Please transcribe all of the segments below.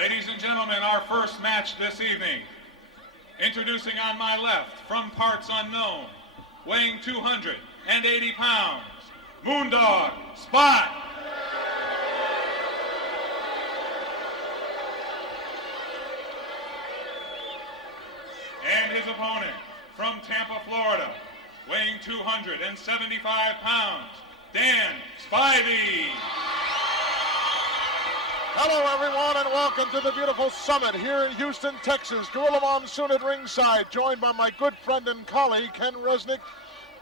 Ladies and gentlemen, our first match this evening. Introducing on my left, from parts unknown, weighing 280 pounds, Moondog, Spot. And his opponent, from Tampa, Florida, weighing 275 pounds, Dan Spivey. Hello, everyone, and welcome to the beautiful summit here in Houston, Texas. Gorilla Monsoon at ringside, joined by my good friend and colleague, Ken Resnick.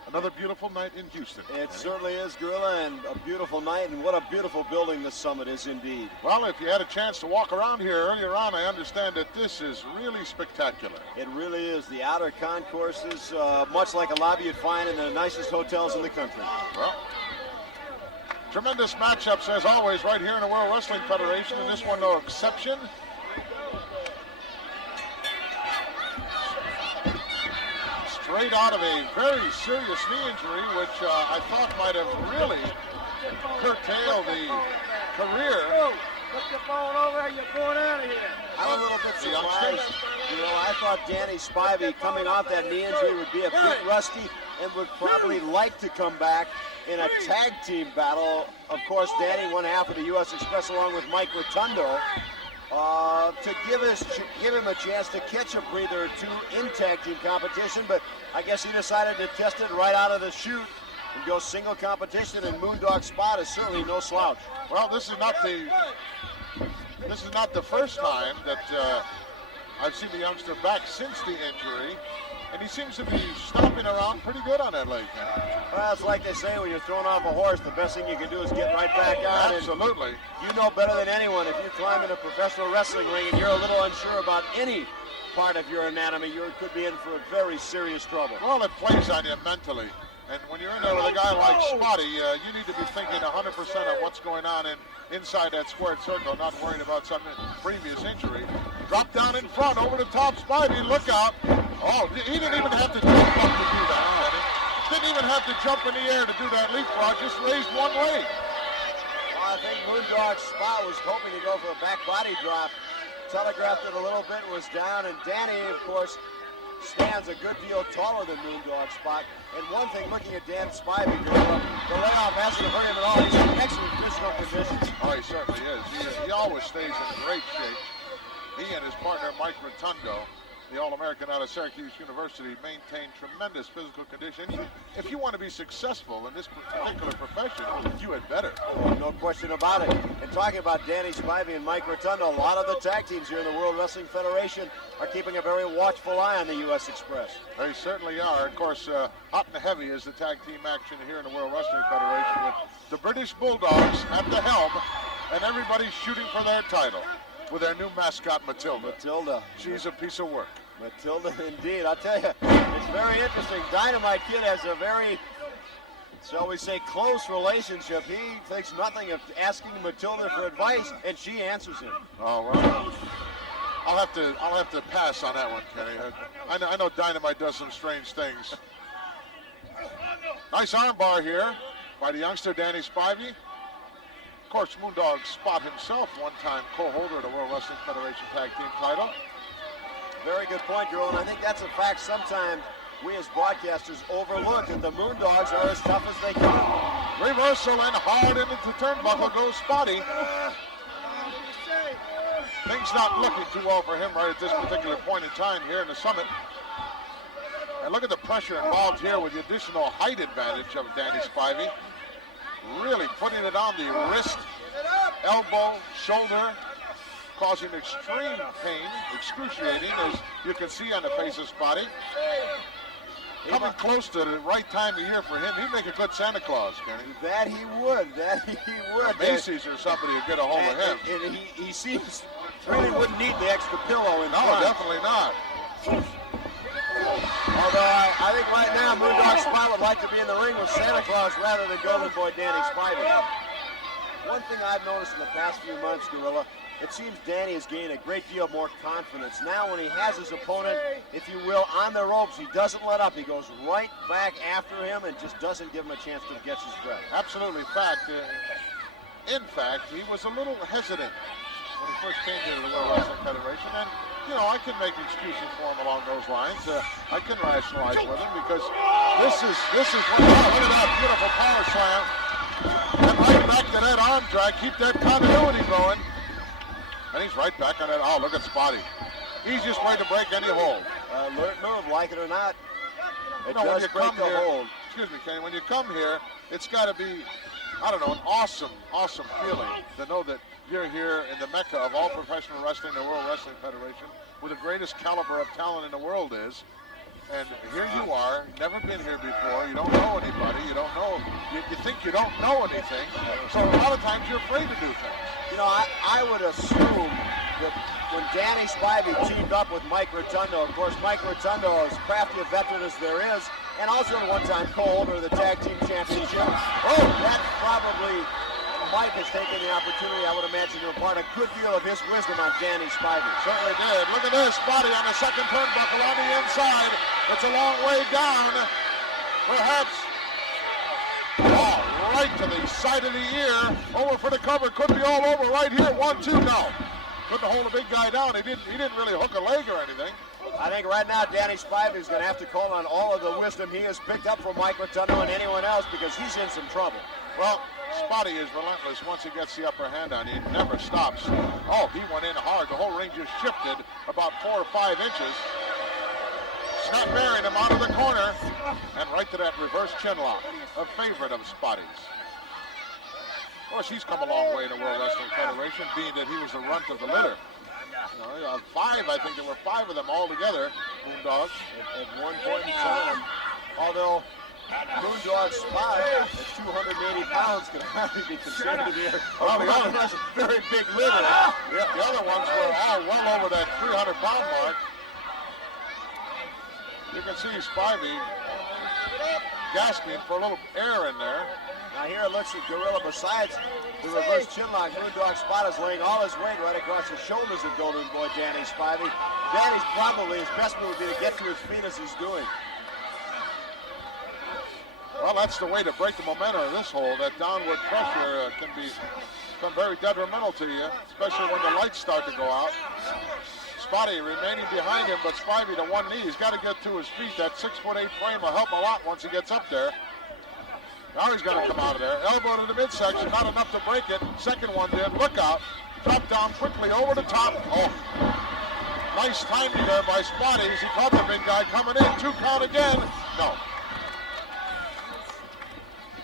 Another beautiful night in Houston. It certainly is, Gorilla, and a beautiful night, and what a beautiful building this summit is indeed. Well, if you had a chance to walk around here earlier on, I understand that this is really spectacular. It really is. The outer concourse is much like a lobby you'd find in the nicest hotels in the country. Well, tremendous matchups, as always, right here in the World Wrestling Federation, and this one no exception. Straight out of a very serious knee injury, which I thought might have really curtailed the career. Put your phone over and you're going out of here. I'm a little bit surprised. You know, I thought Danny Spivey coming off that knee injury would be a bit rusty and would probably like to come back in a tag team battle. Of course, Danny won half of the U.S. Express along with Mike Rotundo to give him a chance to catch a breather or two in tag team competition, but I guess he decided to test it right out of the chute and go single competition, and Moondog Spot is certainly no slouch. Well, this is not the first time that I've seen the youngster back since the injury, and he seems to be stomping around pretty good on that leg. Well, it's like they say, when you're thrown off a horse, the best thing you can do is get right back on. Absolutely. You know better than anyone, if you climb in a professional wrestling ring and you're a little unsure about any part of your anatomy, you could be in for very serious trouble. Well, it plays on you mentally. And when you're in there with a guy like Spotty, you need to be thinking 100% of what's going on inside that squared circle, not worrying about some previous injury. Drop down in front, over the top, Spivey, look out. Oh, he didn't even have to jump up to do that, Kenny. Didn't even have to jump in the air to do that leapfrog, just raised one leg. I think Moondog Spot was hoping to go for a back body drop. Telegraphed it a little bit, was down, and Danny, of course, stands a good deal taller than Moondog Spot. And one thing, looking at Dan Spivey, the layoff hasn't hurt him at all. He's in excellent physical condition. Oh, he certainly is. He always stays in great shape. He and his partner, Mike Rotundo, the All-American out of Syracuse University, maintain tremendous physical condition. If you want to be successful in this particular profession, you had better. No question about it. And talking about Danny Spivey and Mike Rotundo, a lot of the tag teams here in the World Wrestling Federation are keeping a very watchful eye on the U.S. Express. They certainly are. Of course, hot and heavy is the tag team action here in the World Wrestling Federation, with the British Bulldogs at the helm, and everybody's shooting for their title with their new mascot, Matilda. Matilda. She's a piece of work. Matilda, indeed. I'll tell you, it's very interesting. Dynamite Kid has a very, shall we say, close relationship. He thinks nothing of asking Matilda for advice, and she answers him. Oh, well, I'll have to pass on that one, Kenny. I know Dynamite does some strange things. Nice armbar here by the youngster, Danny Spivey. Of course, Moondog Spot himself, one-time co-holder of the World Wrestling Federation Tag Team title. Very good point, Joel, and I think that's a fact sometimes we as broadcasters overlook, that the Moondogs are as tough as they come. Reversal and hard into the turnbuckle goes Spotty. Things not looking too well for him right at this particular point in time here in the summit. And look at the pressure involved here with the additional height advantage of Danny Spivey. Really putting it on the wrist, elbow, shoulder, causing extreme pain, excruciating, as you can see on the face of Spotty. Coming close to the right time of year for him. He'd make a good Santa Claus, Kenny. That he would. Macy's or somebody would get a hold of him. And he seems really wouldn't need the extra pillow in No, front. definitely not. Although I think right now Moondog Spot would like to be in the ring with Santa Claus rather than Golden Boy Danny Spivey. One thing I've noticed in the past few months, Gorilla, it seems Danny has gained a great deal more confidence. Now when he has his opponent, if you will, on the ropes, he doesn't let up. He goes right back after him and just doesn't give him a chance to catch his breath. Absolutely. In fact, he was a little hesitant when he first came here to the World Wrestling Federation, and you know, I can make excuses for him along those lines. I can rationalize with him because this is what, look at that beautiful power slam. And right back to that arm drag, keep that continuity going. And he's right back on that. Oh, look at Spotty. Easiest way to break any hold. Alert move, like it or not. It You know, when does you break come the here, hold. excuse me, Kenny, when you come here, it's got to be, I don't know, an awesome, awesome feeling to know that you're here in the mecca of all professional wrestling, the World Wrestling Federation, where the greatest caliber of talent in the world is. And here you are, never been here before, you don't know anybody, you don't know, you think you don't know anything, so a lot of times you're afraid to do things. You know, I would assume that when Danny Spivey teamed up with Mike Rotundo, of course, Mike Rotundo is as crafty a veteran as there is, and also a one-time co-holder of the Tag Team Championship. Oh, that probably, Mike has taken the opportunity, I would imagine, to impart a good deal of his wisdom on Danny Spivey. Certainly did. Look at this, Spotty on the second turnbuckle on the inside. It's a long way down. Perhaps, oh, right to the side of the ear. Over for the cover. Could be all over right here. 1-2. No. Couldn't hold a big guy down. He didn't really hook a leg or anything. I think right now Danny Spivey is going to have to call on all of the wisdom he has picked up from Mike Rotundo and anyone else because he's in some trouble. Well, Spotty is relentless once he gets the upper hand on you. He never stops. Oh, he went in hard. The whole ring just shifted about 4 or 5 inches. Snap burying him out of the corner. And right to that reverse chin lock. A favorite of Spotty's. Of course, he's come a long way in the World Wrestling Federation, being that he was the runt of the litter. You know, 5, I think there were 5 of them all together, Moondogs. At one point in time, although Moondog Spot at 280 pounds can hardly be considered to be a very big litter. Yeah, the other ones were all well over that 300-pound mark. You can see Spivey gasping for a little air in there. Now here it looks at Gorilla. Besides the reverse chinlock, Moondog Spot is laying all his weight right across the shoulders of Golden Boy Danny Spivey. Danny's probably, his best move would be to get to his feet as he's doing. Well, that's the way to break the momentum of this hold. That downward pressure can become very detrimental to you, especially when the lights start to go out. Spotty remaining behind him, but Spivey to one knee. He's got to get to his feet. That 6'8" frame will help a lot once he gets up there. Now he's going to come out of there. Elbow to the midsection, not enough to break it. Second one did. Look out. Drop down quickly over the top. Oh, nice timing there by Spotty. He caught the big guy coming in. 2 count again. No.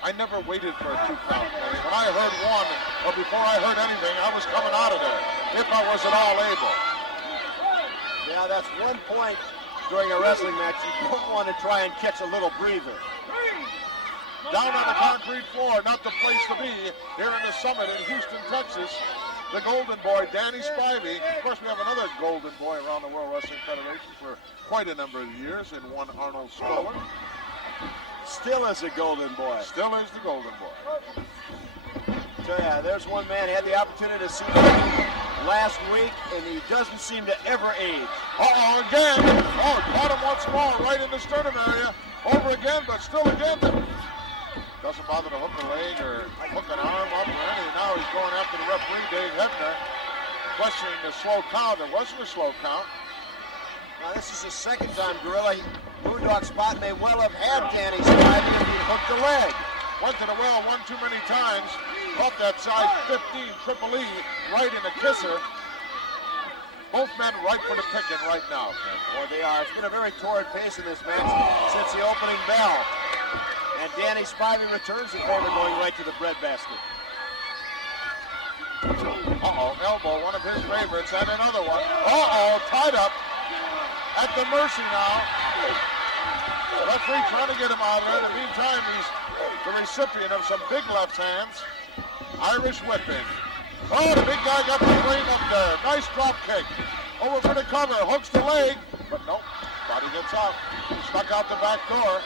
I never waited for a 2 count. When I heard 1, or before I heard anything, I was coming out of there, if I was at all able. Yeah, that's one point during a wrestling match. You don't want to try and catch a little breather. Down on the concrete floor, not the place to be, here in the Summit in Houston, Texas. The Golden Boy, Danny Spivey. Of course, we have another Golden Boy around the World Wrestling Federation for quite a number of years, in one Arnold Stoller. Still is a Golden Boy. Still is the Golden Boy. So yeah, there's one man who had the opportunity to see him last week, and he doesn't seem to ever age. Uh-oh, again. Oh, caught him once more, right in the sternum area. Over again, but still again. Doesn't bother to hook a leg or hook an arm up or anything. Now he's going after the referee, Dave Hebner, questioning the slow count. There wasn't a slow count. Now this is the second time Gorilla Moondog Spot may well have had Danny Spivey if he'd hooked the leg. Went to the well one too many times. Caught that size 15 Triple E right in the kisser. Both men right for the picking right now. Boy, they are. It's been a very torrid pace in this match since the opening bell. And Danny Spivey returns the favor, going right to the breadbasket. Uh-oh, elbow, one of his favorites, and another one. Uh-oh, tied up at the mercy now. The referee trying to get him out of there. In the meantime, he's the recipient of some big left hands. Irish whipping. Oh, the big guy got the frame up there. Nice drop kick. Over for the cover, hooks the leg, but nope, body gets out. Stuck out the back door.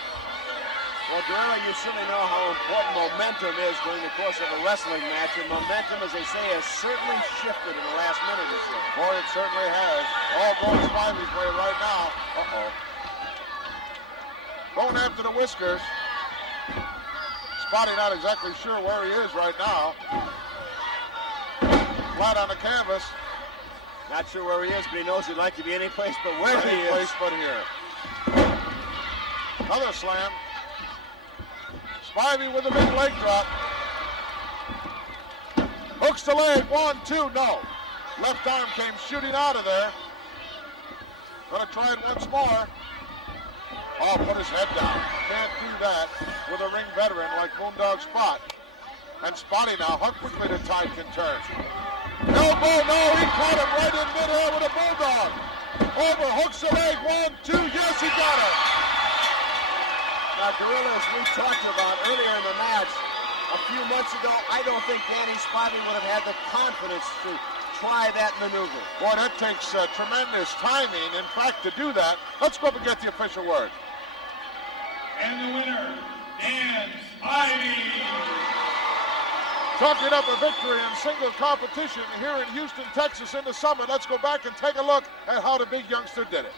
Well, Gorilla, you certainly know how important momentum is during the course of a wrestling match, and momentum, as they say, has certainly shifted in the last minute or so. Boy, it certainly has. All going Spivey's way right now. Uh-oh. Going after the whiskers. Spotty not exactly sure where he is right now. Flat on the canvas. Not sure where he is, but he knows he'd like to be any place but where he is. Any place but here. Another slam. Spivey with a big leg drop. Hooks the leg, 1, 2, no. Left arm came shooting out of there. Gonna try it once more. Oh, put his head down. Can't do that with a ring veteran like Moondog Spot. And Spotty now, how quickly the tide can turn. Elbow, no, he caught him right in midair with a Bulldog. Over, hooks the leg, 1, 2, yes, he got it. Now, Gorilla, as we talked about earlier in the match, a few months ago, I don't think Danny Spivey would have had the confidence to try that maneuver. Boy, that takes tremendous timing. In fact, to do that, let's go up and get the official word. And the winner, Dan Spivey. Talking up a victory in single competition here in Houston, Texas in the Summit. Let's go back and take a look at how the big youngster did it.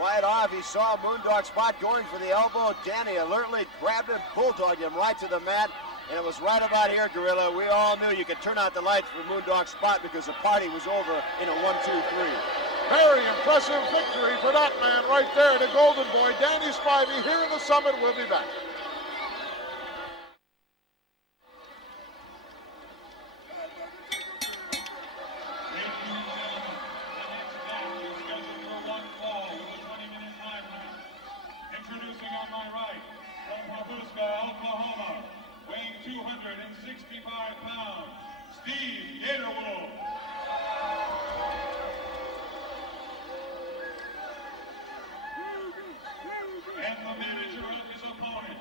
Right off, he saw Moondog Spot going for the elbow. Danny alertly grabbed him, bulldogged him right to the mat. And it was right about here, Gorilla. We all knew you could turn out the lights for Moondog Spot because the party was over in a 1, 2, 3. Very impressive victory for that man right there, the Golden Boy, Danny Spivey, here in the Summit. We'll be back. Introducing on my right, from Oklahoma, weighing 265 pounds, Steve Gatorwolf. And the manager of his opponent,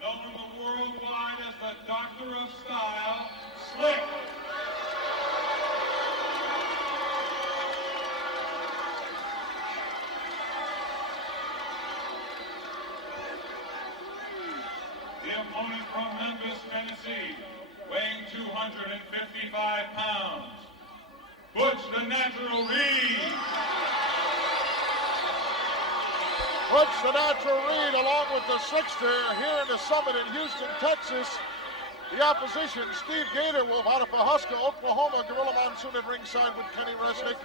known worldwide as the Doctor of Style, Slick. The opponent from Memphis, Tennessee, weighing 255 pounds, Butch the Natural Reed. Butch the Natural Reed, along with the Slickster, here in the Summit in Houston, Texas. The opposition, Steve Gatorwolf out of Pahuska, Oklahoma. Gorilla Monsoon at ringside with Kenny Resnick,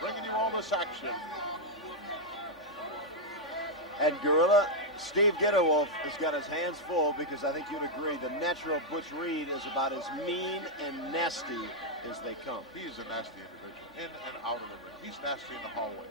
bringing you all this action. And Gorilla, Steve Gatorwolf has got his hands full because I think you'd agree the natural Butch Reed is about as mean and nasty as they come. He's a nasty individual, in and out of the ring. He's nasty in the hallway.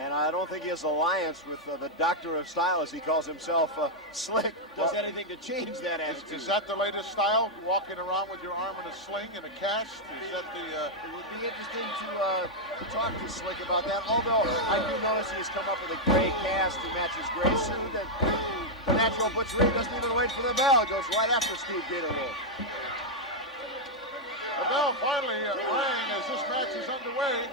And I don't think his alliance with the Doctor of Style, as he calls himself, Slick, does anything to change that attitude. Is that the latest style? Walking around with your arm in a sling and a cast? Is that the... It would be interesting to talk to Slick about that, although I do notice he's come up with a gray cast to match his gray suit. And the natural Butch Reed doesn't even wait for the bell. It goes right after Steve Gatorwolf. The bell finally rang as this match is underway.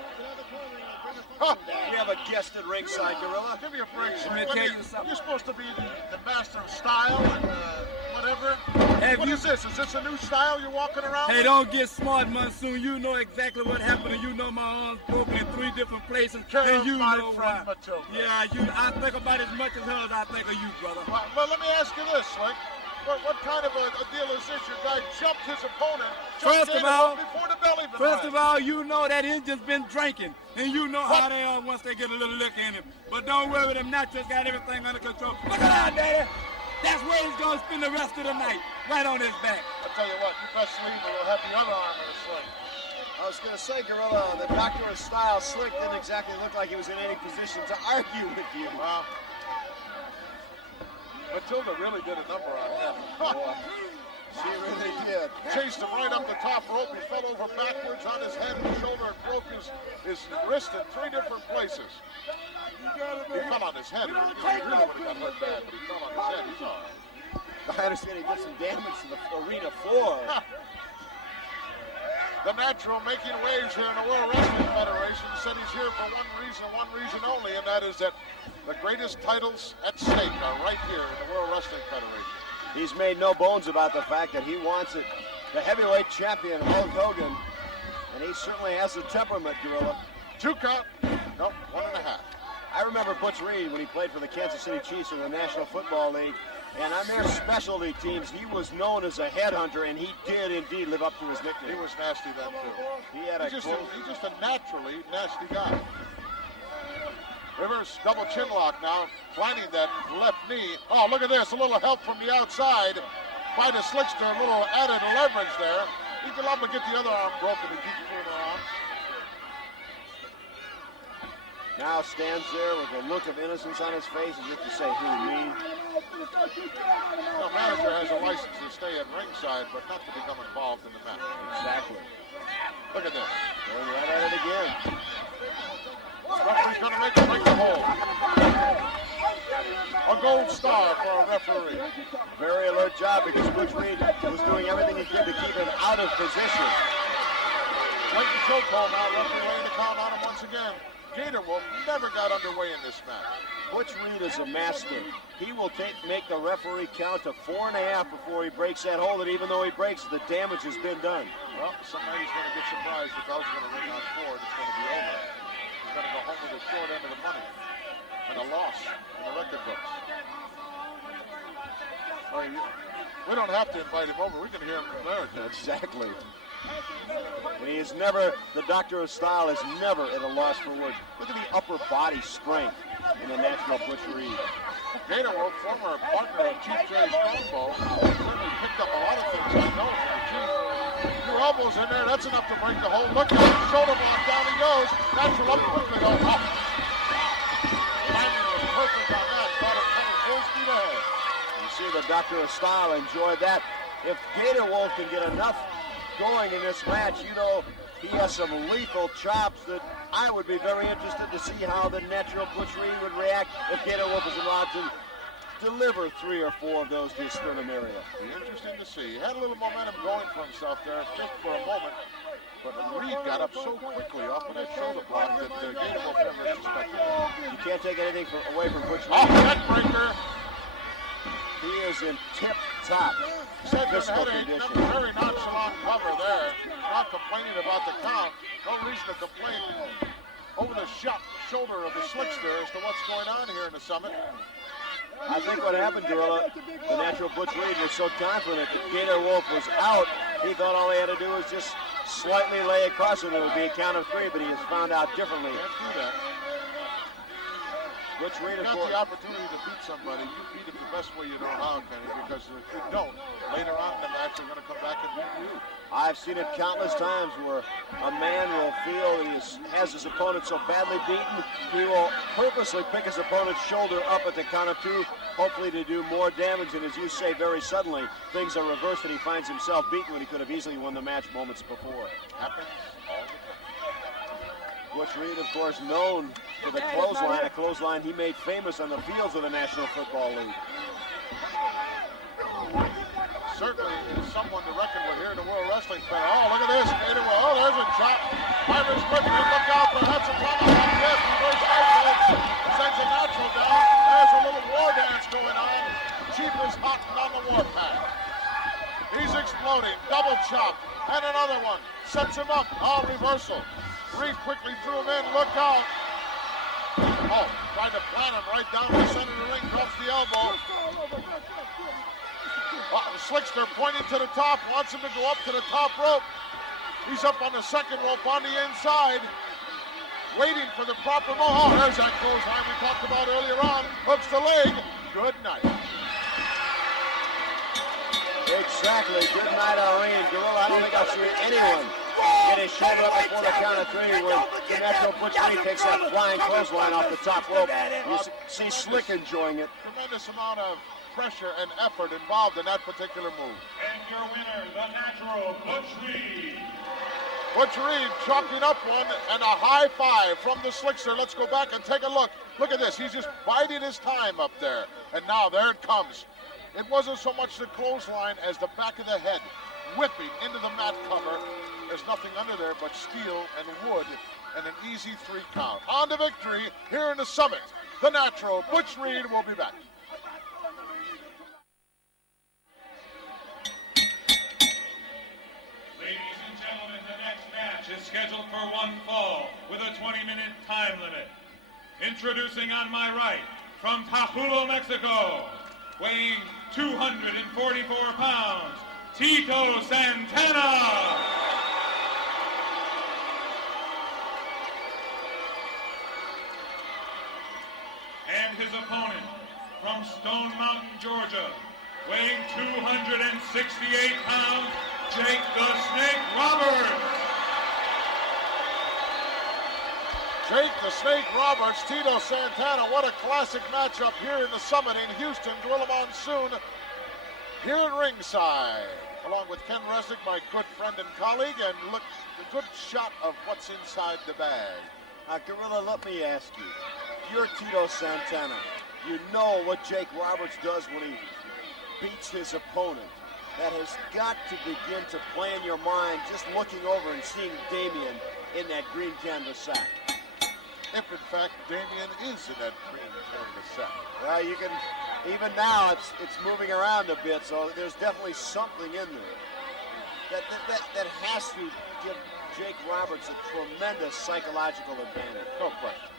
Huh. We have a guest at ringside, Gorilla. Give me a break, sir. Let me tell you something. You're supposed to be the master of style and whatever. What is this? Is this a new style you're walking around Hey, with? don't get smart, Monsoon. You know exactly what happened, and you know my arm's broken in 3 different places, and you my know friend why. Matilda. Yeah, I think about as much of her as I think of you, brother. Well, let me ask you this, Slick. What kind of a deal is this? Your guy jumped his opponent. First of all, before the bell even First rang. of all, you know that engine's been drinking, and you know how they are once they get a little liquor in him. But don't worry, them naturals got everything under control. Look at that, Daddy. That's where he's going to spend the rest of the night, right on his back. I'll tell you what, you best leave or you'll have the other arm in a sling. I was going to say, Gorilla, the Doctor of Style, Slick, didn't exactly look like he was in any position to argue with you. Well, Matilda really did a number on him. She really did. Chased him right up the top rope. He fell over backwards on his head and shoulder and broke his wrist in 3 different places. He fell on his head. He really would have got hurt bad, but he fell on his head. He's all right. I understand he did some damage to the arena floor. The Natural making waves here in the World Wrestling Federation said he's here for one reason only, and that is that the greatest titles at stake are right here in the World Wrestling Federation. He's made no bones about the fact that he wants it. The heavyweight champion, Hulk Hogan, and he certainly has the temperament, Gorilla. 2 count, no, 1.5. I remember Butch Reed when he played for the Kansas City Chiefs in the National Football League. And on their specialty teams, he was known as a headhunter, and he did indeed live up to his nickname. He was nasty then, too. He's just a naturally nasty guy. Rivers, double chin lock now, planting that left knee. Oh, look at this, a little help from the outside by the Slickster, a little added leverage there. He can help him get the other arm broken to keep moving around. Now stands there with a look of innocence on his face as if to say, who, me? The manager has a license to stay at ringside, but not to become involved in the match. Exactly. Look at this. Going right at it again. Referee's going to make him break the hold. A gold star for a referee. Very alert job because Butch Reed was doing everything he could to keep him out of position. Blatant chokehold now, referee laying the count on him once again. Gatorwolf never got underway in this match. Butch Reed is a master. He will make the referee count to 4.5 before he breaks that hold, and even though he breaks it, the damage has been done. Well, somebody's going to get surprised if Bell's going to ring on 4 and it's going to be over. He's going to go home with the short end of the money and a loss in the record books. We don't have to invite him over. We can hear him from there. Exactly. And he is never, the doctor of style is never at a loss for words. Look at the upper body strength in the natural Butch Reed. Gatorwolf, former partner of Chief Jerry Strongbow, certainly picked up a lot of things I know from the Chief. 2 elbows in there, that's enough to break the hold. Look at him, shoulder block, down he goes. Natural up quickly, though. Oh. Timing was perfect on that. Got him coming full speed ahead. You see the doctor of style enjoyed that. If Gatorwolf can get enough going in this match, you know, he has some lethal chops that I would be very interested to see how the natural Butch Reed would react if Gatorwolf is allowed to deliver 3 or 4 of those to his sternum area. Be interesting to see. He had a little momentum going for himself there, just for a moment, but Reed got up so quickly off of that shoulder block that Gatorwolf never suspected it. You can't take anything away from Butch Reed. Oh, neck breaker! He is in tip-top physical condition. Very nonchalant cover there. Not complaining about the count. No reason to complain. Over the shoulder of the Slickster as to what's going on here in the Summit. I think what happened, Gorilla, the natural Butch Reed was so confident that Gatorwolf was out, he thought all he had to do was just slightly lay across him. It would be a count of 3, but he has found out differently. Can't do that. Butch Reed, you got the opportunity to beat somebody, you beat it the best way you know how, Kenny, because if you don't, later on in the match, they're going to come back and beat you. I've seen it countless times where a man will feel he has his opponent so badly beaten, he will purposely pick his opponent's shoulder up at the count of 2, hopefully to do more damage, and as you say, very suddenly, things are reversed and he finds himself beaten when he could have easily won the match moments before. Happens all the time. Butch Reed, of course, known for the clothesline, a clothesline he made famous on the fields of the National Football League. Certainly is someone to reckon with here in the World Wrestling Fair. Oh, look at this. Oh, there's a chop. Irish whip. Look out, perhaps a tomahawk. Yes, reverse outside. Sends a natural down. There's a little war dance going on. Chief is hot on the warpath. He's exploding. Double chop. And another one. Sets him up. Oh, reversal. Reed quickly drew him in. Look out. Oh, tried to plant him right down the center of the ring. Drops the elbow. Slickster pointing to the top. Wants him to go up to the top rope. He's up on the second rope on the inside. Waiting for the proper move. Oh, there's that clothesline we talked about earlier on. Hooks the leg. Good night. Exactly. Good night, Irene. Gorilla, I don't think I've seen anyone get his shoulder up before the count of 3 when the natural Butch Reed takes that flying clothesline off the top rope. You see Slick enjoying it. Tremendous amount of pressure and effort involved in that particular move. And your winner, the natural Butch Reed. Butch Reed chalking up one and a high 5 from the Slickster. Let's go back and take a look. Look at this. He's just biding his time up there. And now there it comes. It wasn't so much the clothesline as the back of the head whipping into the mat cover. There's nothing under there but steel and wood and an easy 3 count. On to victory here in the Summit. The natural Butch Reed will be back. Ladies and gentlemen, the next match is scheduled for 1 fall with a 20-minute time limit. Introducing on my right, from Tajuelo, Mexico, weighing 244 pounds, Tito Santana. And his opponent from Stone Mountain, Georgia, weighing 268 pounds, Jake the Snake Roberts. Jake the Snake Roberts, Tito Santana. What a classic matchup here in the Summit in Houston. Gorilla Monsoon here at ringside, along with Ken Resnick, my good friend and colleague, and look, a good shot of what's inside the bag. Gorilla, let me ask you. You're Tito Santana. You know what Jake Roberts does when he beats his opponent. That has got to begin to play in your mind just looking over and seeing Damien in that green canvas sack. If in fact Damien is in that green canvas sack. Well, you can, even now it's moving around a bit, so there's definitely something in there. That has to give Jake Roberts a tremendous psychological advantage. No question.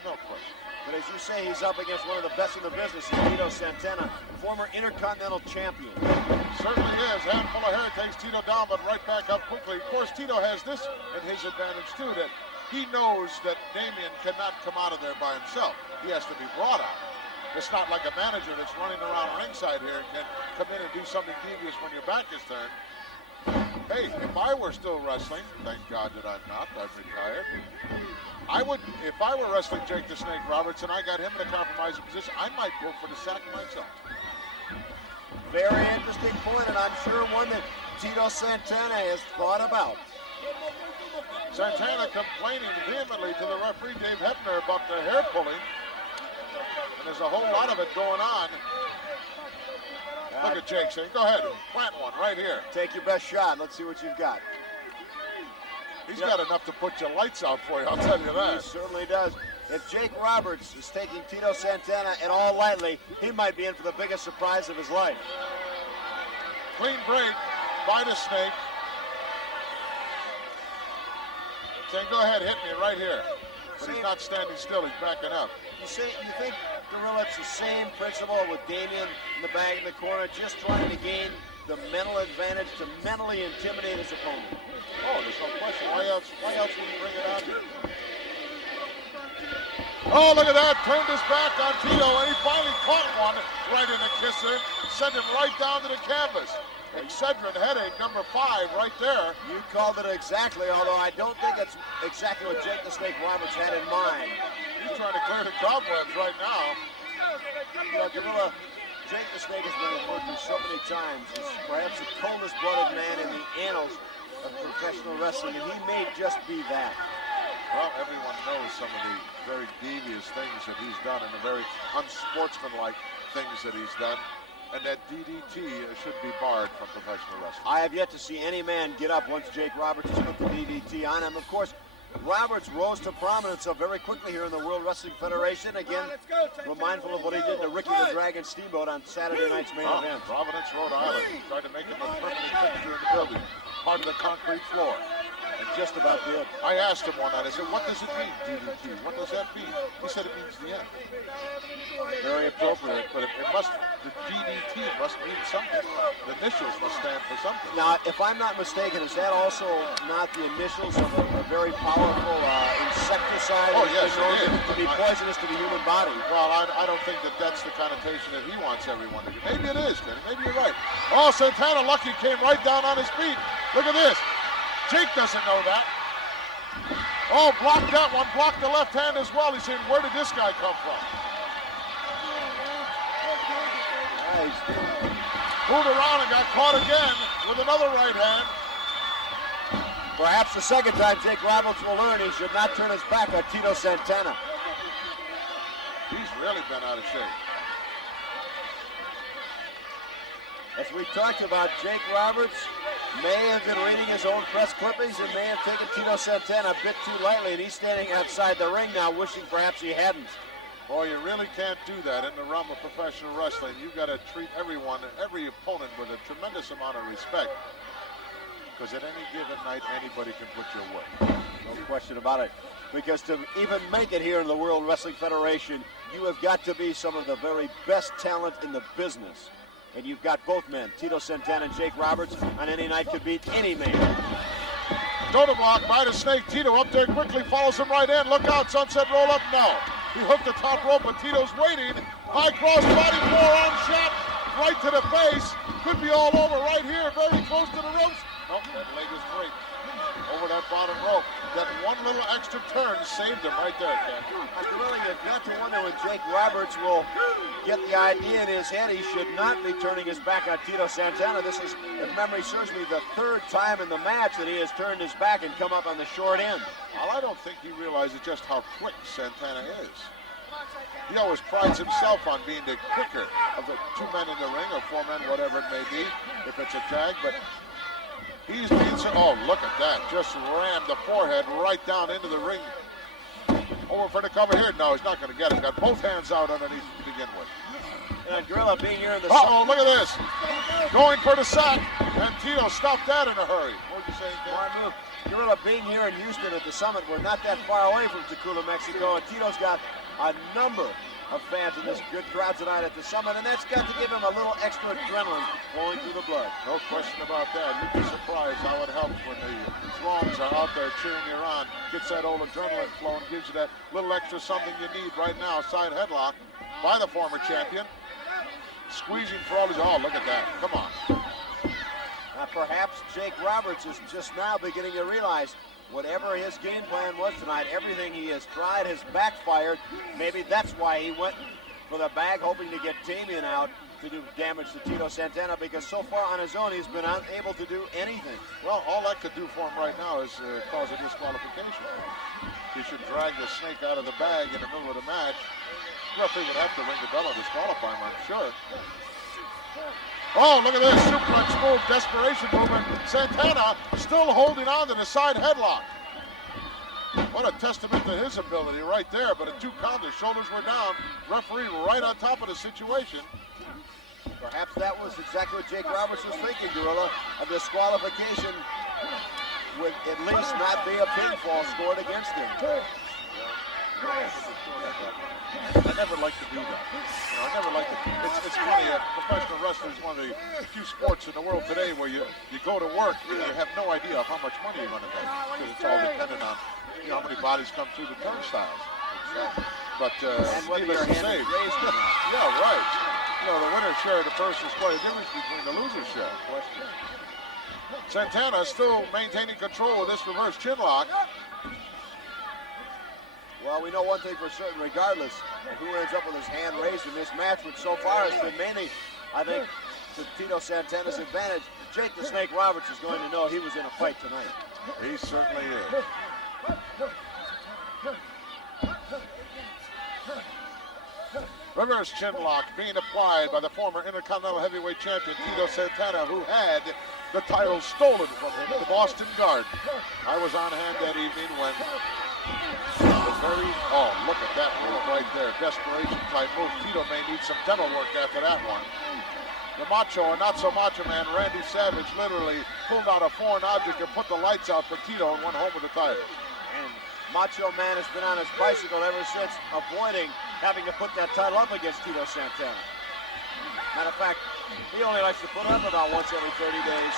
No question. But as you say, he's up against one of the best in the business, Tito Santana, former Intercontinental Champion. Certainly is. Handful of hair takes Tito down, but right back up quickly. Of course, Tito has this at his advantage, too, that he knows that Damien cannot come out of there by himself. He has to be brought out. It's not like a manager that's running around ringside here and can come in and do something devious when your back is turned. Hey, if I were still wrestling, thank God that I'm not, I've retired, I would, if I were wrestling Jake the Snake Roberts and I got him in a compromising position, I might go for the sack myself. Very interesting point, and I'm sure one that Tito Santana has thought about. Santana complaining vehemently to the referee, Dave Hebner, about the hair pulling. And there's a whole lot of it going on. Look at Jake saying, go ahead, plant one right here. Take your best shot. Let's see what you've got. He's got enough to put your lights out for you, I'll tell you that. He certainly does. If Jake Roberts is taking Tito Santana at all lightly, he might be in for the biggest surprise of his life. Clean break by the Snake. Saying, go ahead, hit me right here. But he's not standing still, he's backing up. You think, Gorilla, it's the same principle with Damien in the bag in the corner, just trying to gain the mental advantage to mentally intimidate his opponent. Oh, there's no question. Why else would he bring it out here? Oh, look at that. Turned his back on Tito, and he finally caught one right in the kisser. Sent him right down to the canvas. Excedrin headache number 5 right there. You called it exactly, although I don't think it's exactly what Jake the Snake Roberts had in mind. He's trying to clear the cobwebs right now. You know, Gorilla, Jake the Snake has been referred to so many times as perhaps the coldest-blooded man in the annals of professional wrestling, and he may just be that. Well, everyone knows some of the very devious things that he's done and the very unsportsmanlike things that he's done. And that DDT should be barred from professional wrestling. I have yet to see any man get up once Jake Roberts has put the DDT on him. Of course, Roberts rose to prominence very quickly here in the World Wrestling Federation. Again, we're mindful of what he did to Ricky the Dragon Steamboat on Saturday night's main event. Providence, Rhode Island. Tried to make him a permanent fixture in the building. Part of the concrete floor. And just about did. I asked him one night, I said, what does it mean, DDT? What does that mean? He said it means the end. Very appropriate, but the DDT must mean something. The initials must stand for something. Now, if I'm not mistaken, is that also not the initials of a very powerful insecticide? Oh, yes, it is. To be poisonous to the human body. Well, I don't think that that's the connotation that he wants everyone to get. Maybe it is, Kenny. Maybe you're right. Oh, Santana Lucky came right down on his feet. Look at this. Jake doesn't know that. Oh, blocked that one. Blocked the left hand as well. He's saying, where did this guy come from? Nice. Moved around and got caught again with another right hand. Perhaps the second time Jake Roberts will learn he should not turn his back on Tito Santana. He's really been out of shape. As we talked about, Jake Roberts may have been reading his own press clippings and may have taken Tito Santana a bit too lightly, and he's standing outside the ring now wishing perhaps he hadn't. Boy, you really can't do that in the realm of professional wrestling. You've got to treat everyone, every opponent with a tremendous amount of respect. Because at any given night, anybody can put you away. No question about it. Because to even make it here in the World Wrestling Federation, you have got to be some of the very best talent in the business. and you've got both men, Tito Santana and Jake Roberts, on any night could beat any man. Shoulder block by the Snake. Tito up there quickly, follows him right in. Look out, sunset roll up. No. He hooked the top rope, but Tito's waiting. High cross body, forearm shot right to the face. Could be all over right here, very close to the ropes. Nope, that leg is great. Over that bottom rope. That one little extra turn saved him right there, Ken. Really, you've got to wonder when Jake Roberts will get the idea in his head he should not be turning his back on Tito Santana. This is, if memory serves me, the third time in the match that he has turned his back and come up on the short end. Well, I don't think he realizes just how quick Santana is. He always prides himself on being the quicker of the two men in the ring, or four men, whatever it may be, if it's a tag, but he's being so, oh, look at that. Just rammed the forehead right down into the ring. Over for the cover here. No, he's not going to get it. Got both hands out underneath to begin with. And Gorilla being here in the... Uh-oh, look at this. Going for the sack. And Tito stopped that in a hurry. What would you say, Ken? Smart move. Gorilla being here in Houston at the Summit, we're not that far away from Tacula, Mexico, and Tito's got a number of fans in this good crowd tonight at the Summit, and that's got to give him a little extra adrenaline flowing through the blood. No question about that. You'd be surprised how it helps when the throngs are out there cheering you on. Gets that old adrenaline flowing, gives you that little extra something you need right now. Side headlock by the former champion. Squeezing for all his... Oh, look at that. Come on. Perhaps Jake Roberts is just now beginning to realize whatever his game plan was tonight, everything he has tried has backfired. Maybe that's why he went for the bag, hoping to get Damien out to do damage to Tito Santana, because so far on his own, he's been unable to do anything. Well, all that could do for him right now is cause a disqualification. He should drag the Snake out of the bag in the middle of the match. Referee would have to ring the bell and disqualify him, I'm sure. Oh, look at this suplex move, desperation movement. Santana still holding on to the side headlock. What a testament to his ability right there, but a 2 count, his shoulders were down. Referee right on top of the situation. Perhaps that was exactly what Jake Roberts was thinking, Gorilla. A disqualification would at least not be a pinfall scored against him. I never like to do that. I never like to. It's funny. Professional wrestling is one of the few sports in the world today where you go to work and you have no idea how much money you're going to make, because it's all dependent on how many bodies come through the turnstiles. But needless to say, yeah, right. The winner's share of the purse is quite a difference between the loser's share. Santana is still maintaining control with this reverse chin lock. Well, we know one thing for certain, regardless of who ends up with his hand raised in this match, which so far has been mainly, I think, to Tito Santana's advantage, Jake the Snake Roberts is going to know he was in a fight tonight. He certainly is. Reverse chin lock being applied by the former Intercontinental Heavyweight Champion Tito Santana, who had the title stolen from him at the Boston Garden. I was on hand that evening when oh, look at that move right there. Desperation type move. Tito may need some dental work after that one. The macho and not so macho man, Randy Savage, literally pulled out a foreign object and put the lights out for Tito and went home with the title. And Macho Man has been on his bicycle ever since, avoiding having to put that title up against Tito Santana. Matter of fact, he only likes to put it up about once every 30 days.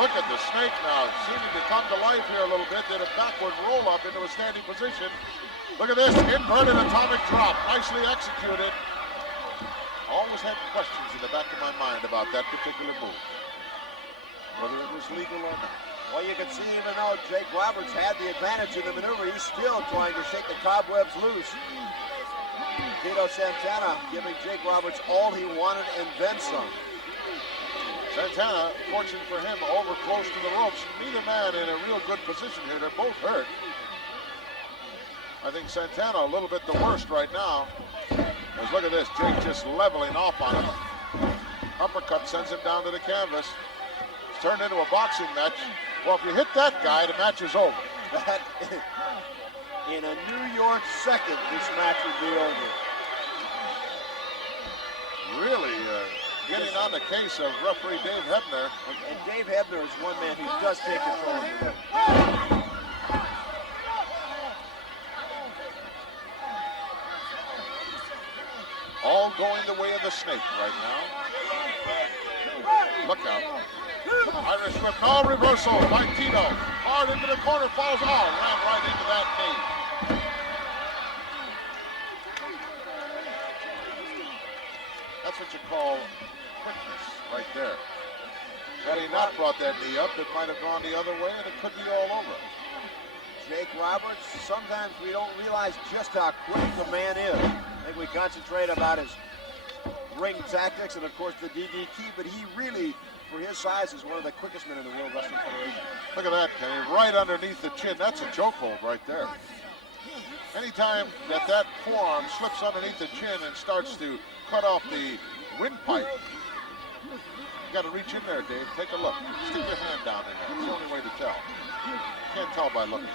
Look at the Snake now, seeming to come to life here a little bit. Did a backward roll up into a standing position. Look at this, inverted atomic drop, nicely executed. Always had questions in the back of my mind about that particular move, whether it was legal or not. Well, you can see even though Jake Roberts had the advantage in the maneuver, he's still trying to shake the cobwebs loose. Tito Santana giving Jake Roberts all he wanted and then some. Santana, fortunate for him, over close to the ropes. Neither man in a real good position here. They're both hurt. I think Santana a little bit the worst right now. Because look at this, Jake just leveling off on him. Uppercut sends him down to the canvas. It's turned into a boxing match. Well, if you hit that guy, the match is over. In a New York second, this match would be over. Really getting on the case of referee Dave Hebner. And Dave Hebner is one man who does take control of the ring. All going the way of the snake right now. Look out. Irish whip, no reversal by Tito. Hard into the corner, falls off, ran right into that knee. That's what you call quickness right there. Had he not brought that knee up, it might have gone the other way and it could be all over. Jake Roberts, sometimes we don't realize just how quick the man is. I think we concentrate about his ring tactics and of course the DDT, but he really, for his size, is one of the quickest men in the World Wrestling Federation. Look at that, Kenny, right underneath the chin. That's a chokehold right there. Anytime that forearm slips underneath the chin and starts to cut off the windpipe, you got to reach in there, Dave. Take a look. Stick your hand down in there. It's the only way to tell. You can't tell by looking.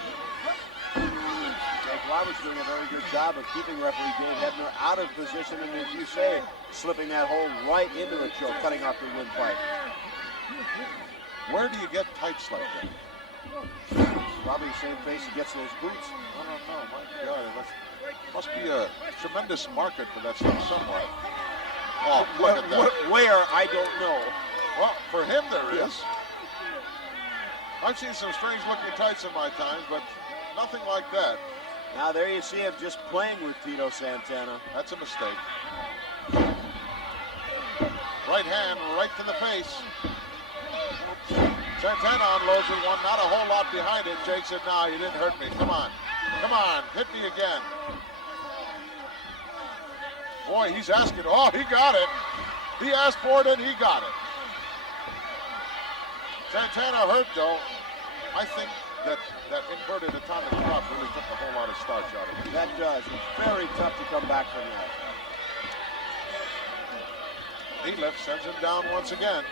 Jake Roberts doing a very good job of keeping referee Dave Hebner out of position, and as you say, slipping that hole right into the choke, cutting off the windpipe. Where do you get tights like that? Probably the same place he gets those boots. I don't know. My God, it must be a tremendous market for that stuff somewhere. Oh, look at that. Where, I don't know. Well, for him there is. I've seen some strange looking tights in my time, but nothing like that. Now there you see him just playing with Tito Santana. That's a mistake. Right hand, right to the face. Santana unloads with one, not a whole lot behind it. Jake said, "No, you didn't hurt me. Come on. Come on, hit me again." Boy, he's asking. Oh, he got it. He asked for it and he got it. Santana hurt though. I think that inverted atomic drop really took a whole lot of starch out of him. That does. It's very tough to come back from that. Knee lift sends him down once again.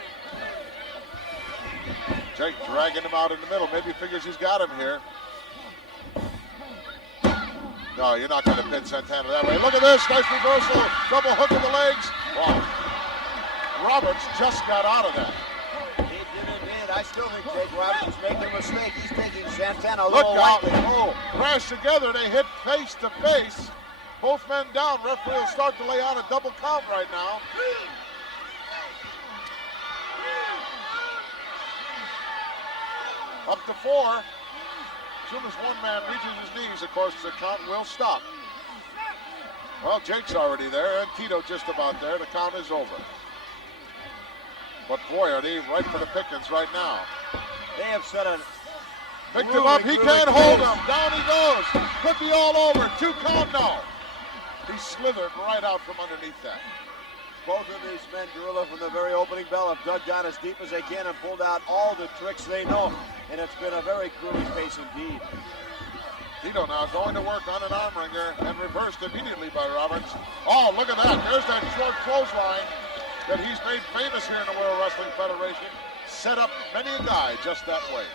Jake dragging him out in the middle. Maybe he figures he's got him here. No, you're not going to pin Santana that way. Look at this. Nice reversal. Double hook of the legs. Wow. Roberts just got out of that. He did indeed. I still think Jake Roberts is making a mistake. He's taking Santana a Look little out. lightly. Oh. Crash together. They hit face to face. Both men down. Referee will start to lay on a double count right now. Up to 4. As soon as one man reaches his knees, of course, the count will stop. Well, Jake's already there, and Tito just about there. The count is over. But boy, are they right for the pickings right now. They have set a... Picked him up. He can't hold him. Down he goes. Could be all over. 2 count now. He slithered right out from underneath that. Both of these men, Gorilla, from the very opening bell, have dug down as deep as they can and pulled out all the tricks they know. And it's been a very grueling pace indeed. Tito now going to work on an arm wringer and reversed immediately by Roberts. Oh, look at that. There's that short clothesline that he's made famous here in the World Wrestling Federation. Set up many a guy just that way.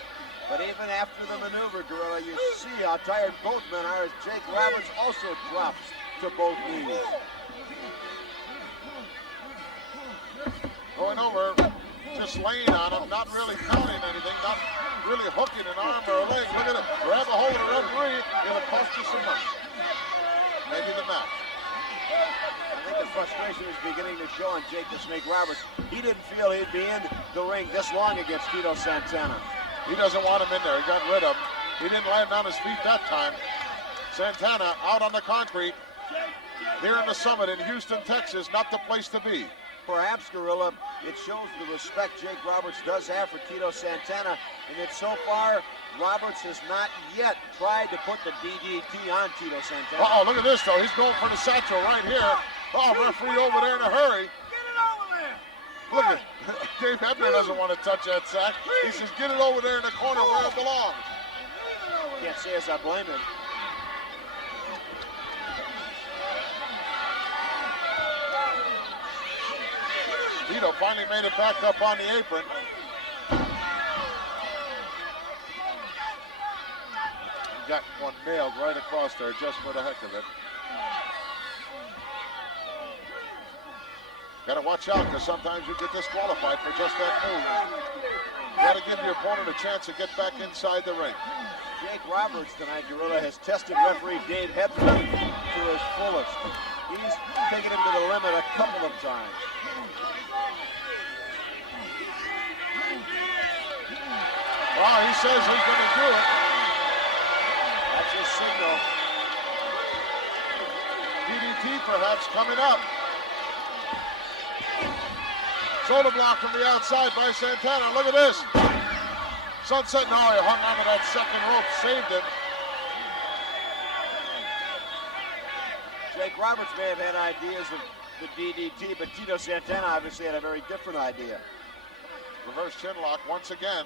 But even after the maneuver, Gorilla, you see how tired both men are as Jake Roberts also drops to both knees. Going over, just laying on him, not really counting anything, not really hooking an arm or a leg. Look at it. Grab a hold of the referee. It'll cost you some money. Maybe the match. I think the frustration is beginning to show on Jake the Snake Roberts. He didn't feel he'd be in the ring this long against Tito Santana. He doesn't want him in there. He got rid of him. He didn't land on his feet that time. Santana out on the concrete here in the Summit in Houston, Texas. Not the place to be. Perhaps, Gorilla, it shows the respect Jake Roberts does have for Tito Santana, and that so far, Roberts has not yet tried to put the DDT on Tito Santana. Uh-oh, look at this, though. He's going for the satchel right here. Oh, referee over there in a hurry. Get it over there. Look at Dave Hebner doesn't want to touch that sack. He says, get it over there in the corner where it belongs. Can't say as I blame him. Tito finally made it back up on the apron. He got one nailed right across there just for the heck of it. Got to watch out because sometimes you get disqualified for just that move. Got to give your opponent a chance to get back inside the ring. Jake Roberts tonight, Gorilla, has tested referee Dave Hebner to his fullest. He's taken him to the limit a couple of times. Well, he says he's going to do it. That's his signal. DDT perhaps coming up. Shoulder block from the outside by Santana. Look at this. Sunset, no, he hung onto that second rope, saved it. Jake Roberts may have had ideas of the DDT, but Tito Santana obviously had a very different idea. Reverse chin lock once again.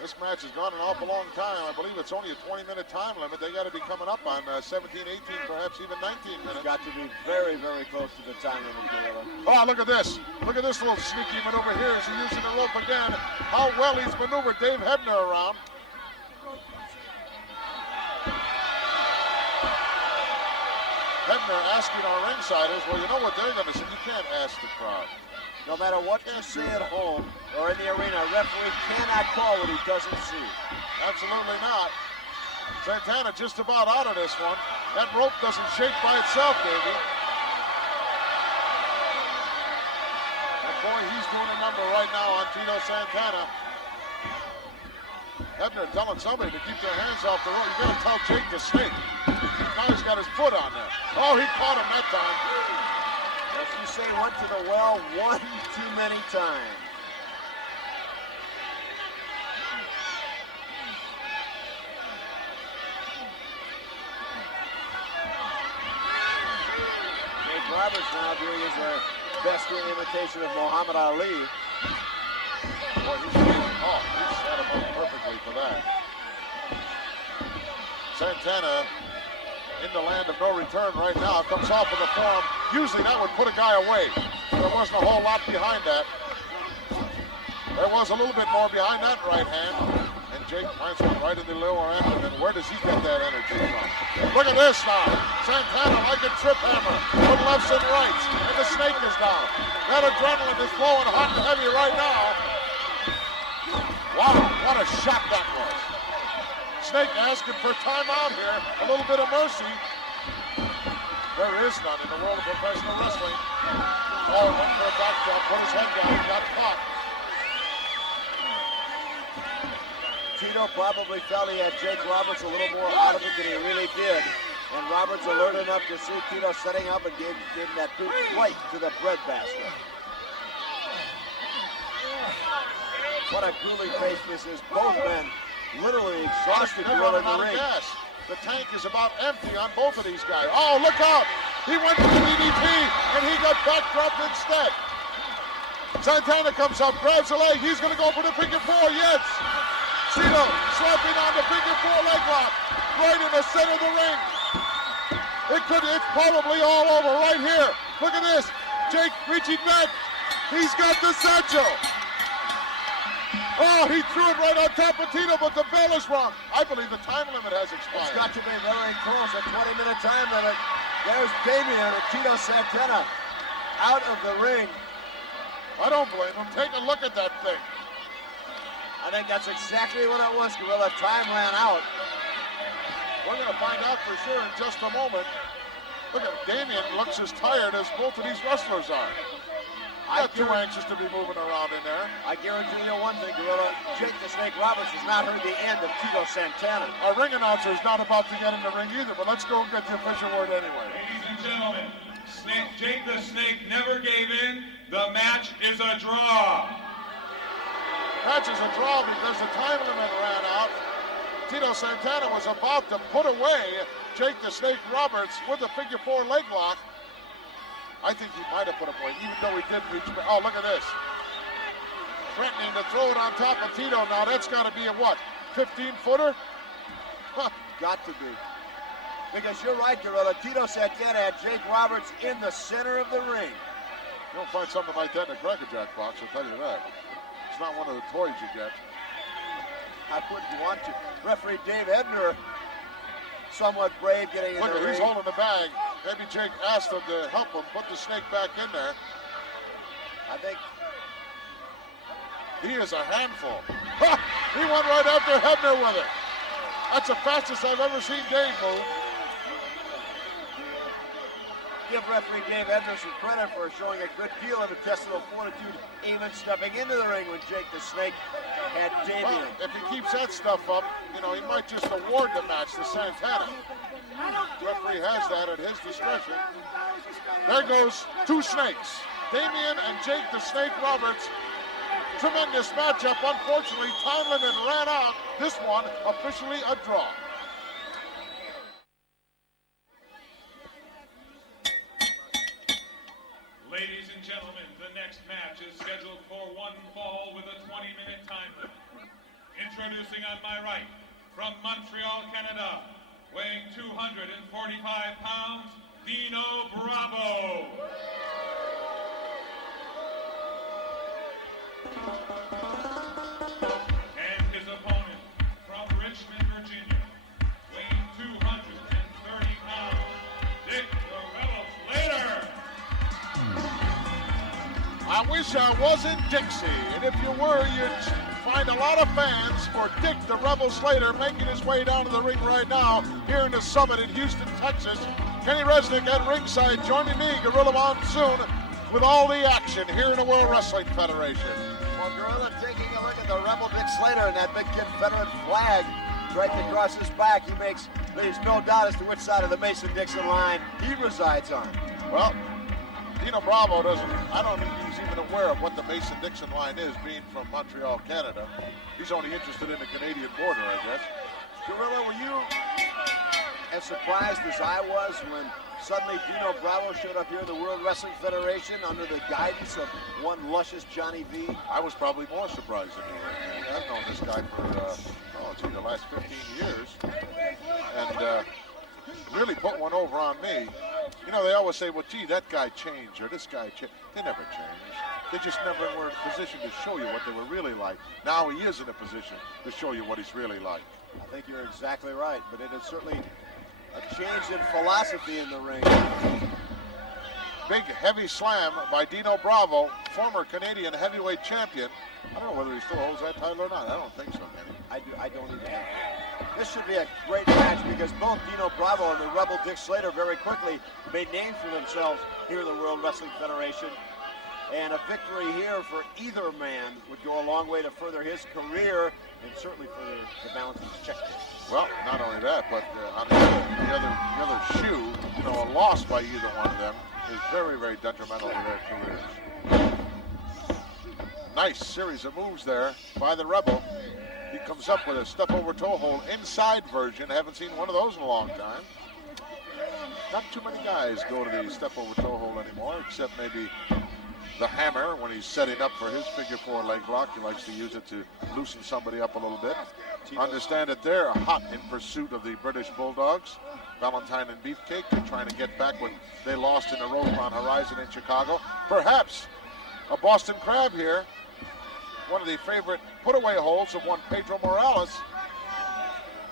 This match has gone an awful long time. I believe it's only a 20-minute time limit. They got to be coming up on 17, 18, perhaps even 19 minutes. It's got to be very, very close to the time limit, Gorilla. Oh, look at this. Look at this little sneaky maneuver here. Is he using the rope again? How well he's maneuvered Dave Hebner around. Hebner asking our ringsiders, well, you know what they're going to say. You can't ask the crowd. No matter what you say at home or in the arena, a referee cannot call what he doesn't see. Absolutely not. Santana just about out of this one. That rope doesn't shake by itself, Davey. And boy, he's doing a number right now on Tito Santana. Hebner telling somebody to keep their hands off the rope. You got to tell Jake the Snake. Now he's got his foot on there. Oh, he caught him that time. As you say, went to the well one too many times. Jake Roberts now doing his best imitation of Muhammad Ali. Boy, he's set him up perfectly for that. Santana in the land of no return right now. Comes off of the form. Usually that would put a guy away. There wasn't a whole lot behind that. There was a little bit more behind that right hand. And Jake finds one right in the lower end. And where does he get that energy from? Look at this now. Santana like a trip hammer. With lefts and rights. And the Snake is down. That adrenaline is flowing hot and heavy right now. Wow, what a shot that was. Snake asking for timeout here. A little bit of mercy. There is none in the world of professional wrestling. Oh, went for a back jump, put his head down, got caught. Tito probably felt he had Jake Roberts a little more out of it than he really did. And Roberts alert enough to see Tito setting up and gave him that big flight to the breadbasket. What a grueling pace this is. Both men literally exhausted to run in the ring. Gas. The tank is about empty on both of these guys. Oh, look out! He went to the DDT, and he got backdropped instead. Santana comes up, grabs the leg. He's going to go for the figure four. Yes! Tito slapping on the figure four leg lock right in the center of the ring. It's probably all over right here. Look at this. Jake reaching back. He's got the satchel. Oh, he threw it right on top of Tito, but the bell is wrong. I believe the time limit has expired. It's got to be very close, a 20-minute time limit. There's Damien and Tito Santana out of the ring. I don't blame him. Take a look at that thing. I think that's exactly what it was, Gorilla. Time ran out. We're going to find out for sure in just a moment. Look at Damien, looks as tired as both of these wrestlers are. Not too anxious to be moving around in there. I guarantee you one thing, Gorilla. Jake the Snake Roberts has not heard the end of Tito Santana. Our ring announcer is not about to get in the ring either, but let's go and get the official word anyway. Ladies and gentlemen, Jake the Snake never gave in. The match is a draw. Match is a draw because the time limit ran out. Tito Santana was about to put away Jake the Snake Roberts with a figure four leg lock. I think he might have put him away, even though he didn't reach. Oh, look at this. Threatening to throw it on top of Tito. Now, that's got to be a what, 15-footer? Huh. Got to be. Because you're right, Gorilla. Tito Santana had Jake Roberts in the center of the ring. You don't find something like that in a Cracker Jack box, I'll tell you that. It's not one of the toys you get. I wouldn't want to. Referee Dave Ebner, somewhat brave getting in Look, the ring. he's holding the bag. Maybe Jake asked him to help him put the Snake back in there. I think he is a handful. Ha! He went right after Hebner with it. That's the fastest I've ever seen Dave move. give referee Dave Anderson credit for showing a good deal of intestinal fortitude, even stepping into the ring when Jake the Snake had Damien. Well, if he keeps that stuff up, you know, he might just award the match to Santana. The referee has that at his discretion. There goes two snakes, Damien and Jake the Snake Roberts. Tremendous matchup. Unfortunately, time limit ran out. This one officially a draw. Ladies and gentlemen, the next match is scheduled for one fall with a 20-minute time limit. Introducing on my right, from Montreal, Canada, weighing 245 pounds, Dino Bravo. And his opponent, from Richmond, Virginia, weighing 230 pounds, Dick the Rebel Slater. I wish I wasn't Dixie, and if you were, you'd find a lot of fans for Dick the Rebel Slater making his way down to the ring right now here in the Summit in Houston, Texas. Kenny Resnick at ringside joining me, Gorilla Monsoon, with all the action here in the World Wrestling Federation. Well, Gorilla taking a look at the Rebel Dick Slater and that big Confederate flag draped across his back. There's no doubt as to which side of the Mason-Dixon line he resides on. Well, Dino Bravo I don't think he's even aware of what the Mason-Dixon line is, being from Montreal, Canada. He's only interested in the Canadian border, I guess. Gorilla, were you as surprised as I was when suddenly Dino Bravo showed up here in the World Wrestling Federation under the guidance of one luscious Johnny V? I was probably more surprised than you were. I've known this guy for, the last 15 years. And really put one over on me. You know, they always say, well, gee, that guy changed or this guy changed. They never changed. They just never were in a position to show you what they were really like. Now he is in a position to show you what he's really like. I think you're exactly right, but it is certainly a change in philosophy in the ring. Big heavy slam by Dino Bravo, former Canadian heavyweight champion. I don't know whether he still holds that title or not. I don't think so, Kenny. I don't either. This should be a great match because both Dino Bravo and the Rebel Dick Slater very quickly made names for themselves here in the World Wrestling Federation. And a victory here for either man would go a long way to further his career and certainly further the balance of his checkbook. Well, not only that, but on the other shoe, you know, a loss by either one of them is very, very detrimental to their careers. Nice series of moves there by the Rebel. He comes up with a step-over toe hold inside version. Haven't seen one of those in a long time. Not too many guys go to the step-over toe hold anymore, except maybe the Hammer when he's setting up for his figure four leg lock. He likes to use it to loosen somebody up a little bit. Understand that they're hot in pursuit of the British Bulldogs. Valentine and Beefcake are trying to get back what they lost in the Rosemont Horizon in Chicago. Perhaps a Boston Crab here. One of the favorite put-away holds of one Pedro Morales.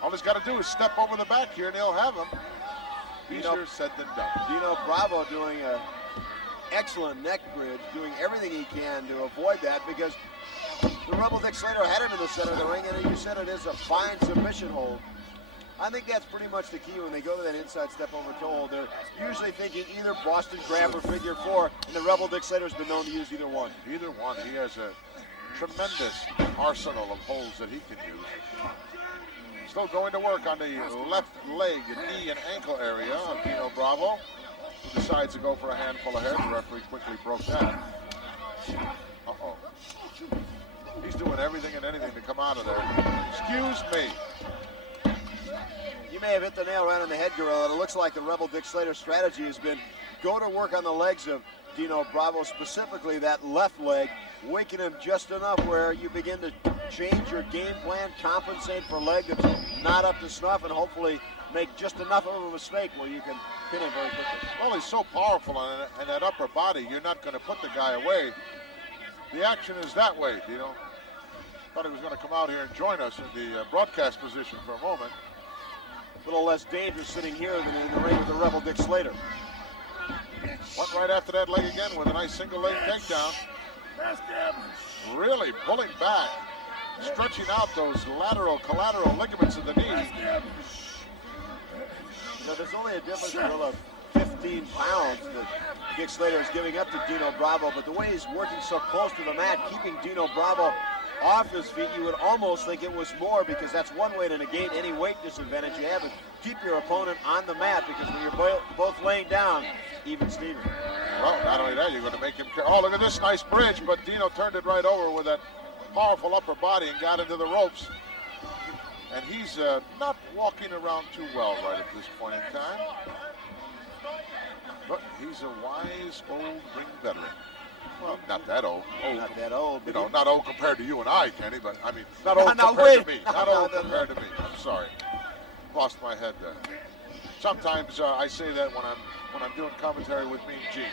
All he's got to do is step over the back here and he'll have him. Easier said than done. Dino Bravo doing an excellent neck bridge, doing everything he can to avoid that because the Rebel Dick Slater had him in the center of the ring, and you said it is a fine submission hold. I think that's pretty much the key when they go to that inside step over toe hold. They're usually thinking either Boston Crab or figure four, and the Rebel Dick Slater's been known to use either one. Either one. He has a tremendous arsenal of holds that he can use. Still going to work on the left leg, knee, and ankle area of Dino Bravo, who decides to go for a handful of hair. The referee quickly broke that. Uh-oh. He's doing everything and anything to come out of there. Excuse me. You may have hit the nail right on the head, Gorilla. And it looks like the Rebel Dick Slater strategy has been go to work on the legs of Dino Bravo, specifically that left leg, waking him just enough where you begin to change your game plan, compensate for a leg that's not up to snuff, and hopefully make just enough of a mistake where you can pin him very quickly. Well, he's so powerful in that upper body, you're not going to put the guy away. The action is that way, Dino. Thought he was going to come out here and join us in the broadcast position for a moment. A little less dangerous sitting here than in the ring with the Rebel Dick Slater. Went right after that leg again with a nice single leg takedown. Really pulling back, stretching out those lateral collateral ligaments of the knee. So there's only a difference of 15 15 pounds that Dick Slater is giving up to Dino Bravo, but the way he's working so close to the mat, keeping Dino Bravo off his feet, you would almost think it was more, because that's one way to negate any weight disadvantage you have, is keep your opponent on the mat, because when you're both laying down, even Steven. Well, not only that, you're going to make him... Oh, look at this nice bridge, but Dino turned it right over with that powerful upper body and got into the ropes. And he's not walking around too well right at this point in time. But he's a wise old ring veteran. Well, not that old. Not that old. You know, not old compared to you and I, Kenny, but I mean, not old compared to me. Not old compared to me. I'm sorry. Lost my head there. Sometimes I say that when I'm doing commentary with me and Gene.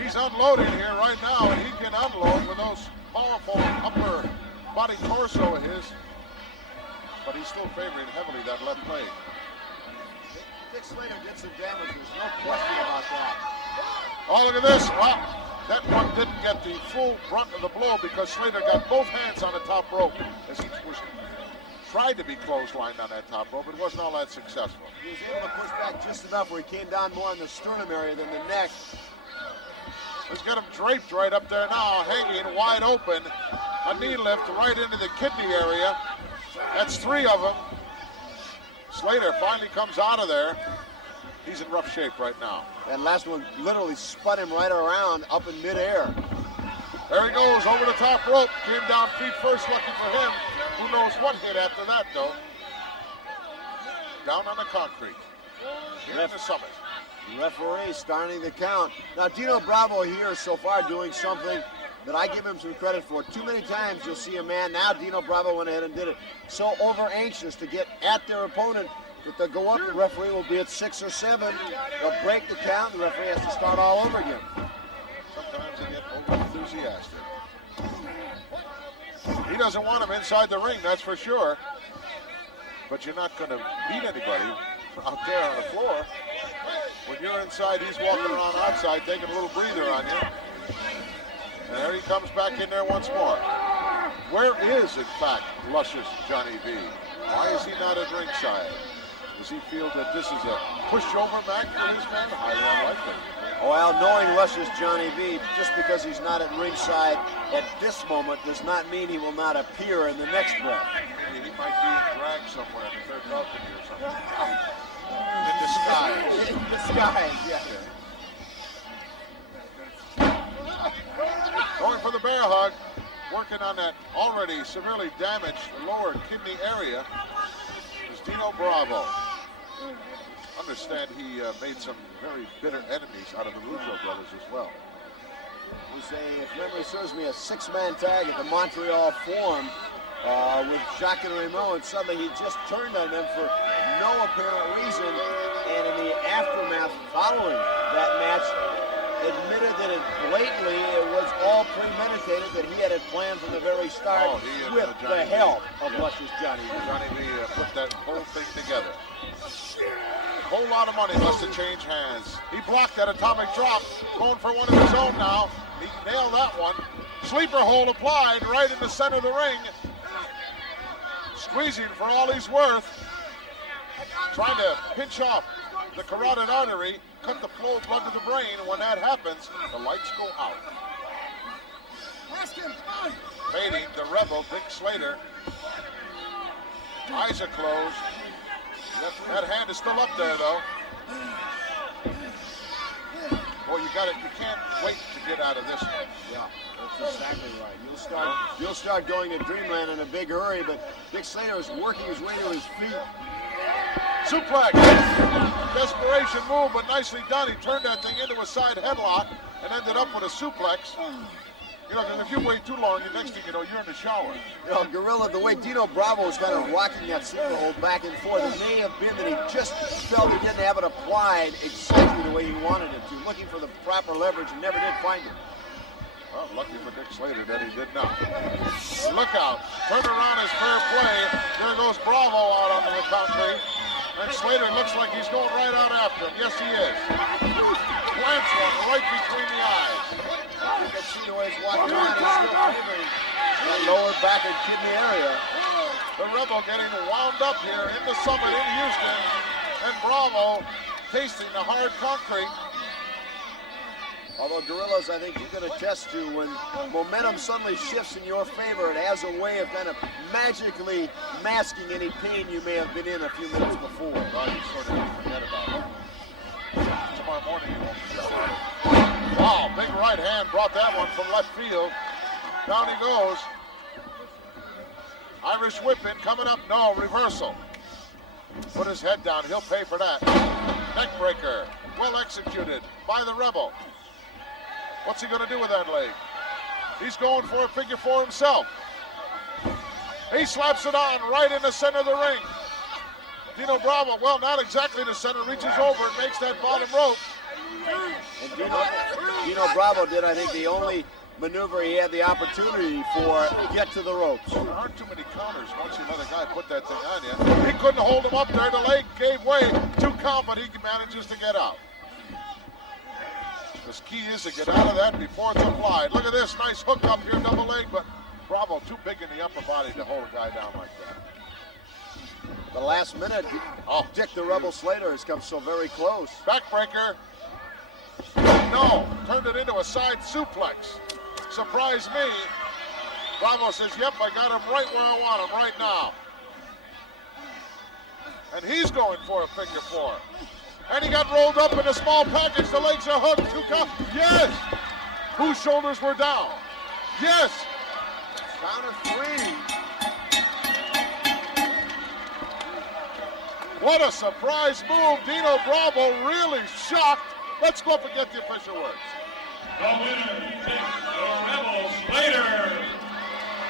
He's unloading here right now, and he can unload with those powerful upper body torso of his. But he's still favoring heavily that left leg. Dick Slater did some damage. There's no question about that. Oh, look at this. Well, that one didn't get the full brunt of the blow because Slater got both hands on the top rope as he was tried to be clotheslined on that top rope. It wasn't all that successful. He was able to push back just enough where he came down more in the sternum area than the neck. He's got him draped right up there now, hanging wide open. A knee lift right into the kidney area. That's 3 of them. Slater finally comes out of there. He's in rough shape right now. That last one literally spun him right around up in midair. There he goes over the top rope. Came down feet first, lucky for him. Who knows what hit after that, though. Down on the concrete. Here at the summit. Referee starting the count. Now, Dino Bravo here so far doing something that I give him some credit for. Too many times you'll see a man, now Dino Bravo went ahead and did it, so over anxious to get at their opponent that they'll go up, the referee will be at 6 or 7. They'll break the count, the referee has to start all over again. Sometimes they get over enthusiastic. He doesn't want him inside the ring, that's for sure. But you're not going to beat anybody out there on the floor. When you're inside, he's walking around outside, taking a little breather on you. And there he comes back in there once more. Where is, in fact, luscious Johnny B? Why is he not at ringside? Does he feel that this is a pushover match for his man? Highly unlikely. Well, knowing luscious Johnny B, just because he's not at ringside at this moment does not mean he will not appear in the next breath. He might be in drag somewhere in the third balcony or something. In disguise. In disguise, yeah. Going for the bear hug, working on that already severely damaged lower kidney area is Dino Bravo. Understand he made some very bitter enemies out of the Russo brothers as well. It was if memory serves me, a 6-man tag at the Montreal Forum with Jacques and Raymond, and suddenly he just turned on them for no apparent reason, and in the aftermath following that match, admitted that blatantly it was all premeditated, that he had it planned from the very start with the help of luscious Johnny B. Johnny B put that whole thing together. A whole lot of money must have changed hands. He blocked that atomic drop, going for one of his own now. He nailed that one. Sleeper hold applied right in the center of the ring. Squeezing for all he's worth. Trying to pinch off the carotid artery, cut the flow of blood to the brain, and when that happens, the lights go out. Fading the rebel, Dick Slater. Eyes are closed. That hand is still up there, though. Boy, you can't wait to get out of this one. Yeah, that's exactly right. You'll start going to Dreamland in a big hurry, but Dick Slater is working his way to his feet. Suplex. Desperation move, but nicely done. He turned that thing into a side headlock and ended up with a suplex. You know, because if you wait too long, the next thing you know, you're in the shower. You know, Gorilla, the way Dino Bravo was kind of rocking that sleeper hold back and forth, it may have been that he just felt he didn't have it applied exactly the way he wanted it to, looking for the proper leverage and never did find it. Well, lucky for Dick Slater that he did not. Look out. Turn around is fair play. There goes Bravo out onto the concrete. And Slater looks like he's going right out after him. Yes, he is. Plants one right between the eyes. You can see the way he's walking around. He's still favoring that lower back and kidney area. The Rebel getting wound up here in the Summit in Houston. And Bravo tasting the hard concrete. Although, Gorillas, I think you can attest to when momentum suddenly shifts in your favor, it has a way of kind of magically masking any pain you may have been in a few minutes before. Well, you sort of forget about it. Tomorrow morning you won't forget about it. Wow, big right hand brought that one from left field. Down he goes. Irish whip in coming up. No, reversal. Put his head down. He'll pay for that. Neck breaker. Well executed by the Rebel. What's he going to do with that leg? He's going for a figure four himself. He slaps it on right in the center of the ring. Dino Bravo, well, not exactly the center, reaches over and makes that bottom rope. And Dino Bravo did, I think, the only maneuver he had the opportunity for get to the ropes. There aren't too many counters once you let a guy put that thing on you. He couldn't hold him up there. The leg gave way. 2 count, but he manages to get out. His key is to get out of that before it's applied. Look at this, nice hook up here, double leg, but Bravo too big in the upper body to hold a guy down like that. The last minute, Dick the Rebel Slater has come so very close. Backbreaker. No, turned it into a side suplex. Surprised me. Bravo says, yep, I got him right where I want him right now. And he's going for a figure four. And he got rolled up in a small package. The legs are hooked. 2 count. Yes! Whose shoulders were down? Yes! Count of 3. What a surprise move. Dino Bravo really shocked. Let's go up and get the official words. The winner is the Rebel Slater.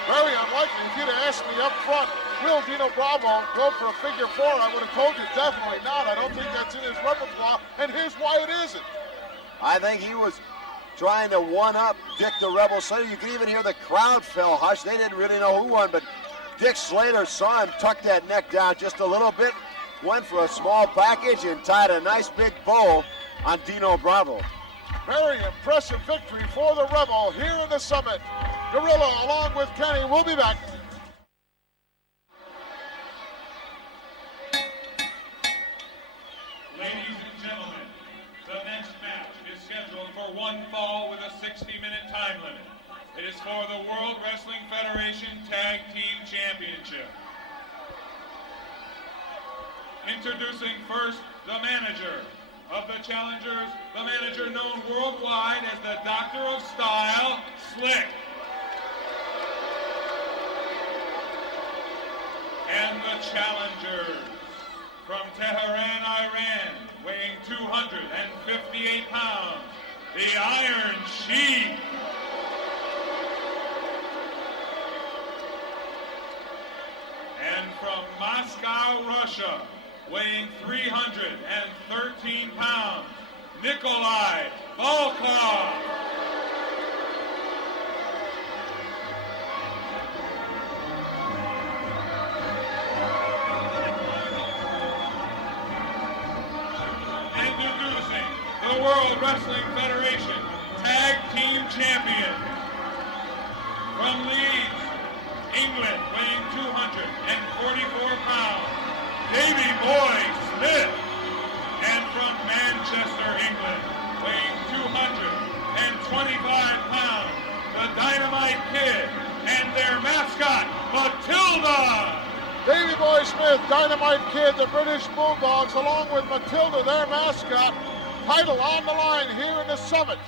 Very unlikely. If you'd have asked me up front, will Dino Bravo go for a figure four, I would have told you definitely not. I don't think that's in his repertoire, and here's why it isn't. I think he was trying to one-up Dick the Rebel Slater. You could even hear the crowd fell hush. They didn't really know who won, but Dick Slater saw him tuck that neck down just a little bit, went for a small package, and tied a nice big bow on Dino Bravo. Very impressive victory for the Rebel here in the Summit. Gorilla along with Kenny. We'll be back. Ladies and gentlemen, the next match is scheduled for 1 fall with a 60-minute time limit. It is for the World Wrestling Federation Tag Team Championship. Introducing first the manager of the challengers, the manager known worldwide as the Doctor of Style, Slick. And the challengers from Tehran, Iran, weighing 258 pounds, the Iron Sheik. And from Moscow, Russia, weighing 313 pounds, Nikolai Volkoff. Introducing the World Wrestling Federation Tag Team Champion from Leeds, England, weighing 244 pounds, Davey Boy Smith. And from Manchester, England, weighing 225 pounds, the Dynamite Kid and their mascot, Matilda. Davey Boy Smith, Dynamite Kid, the British Bulldogs, along with Matilda, their mascot. Title on the line here in the Summit.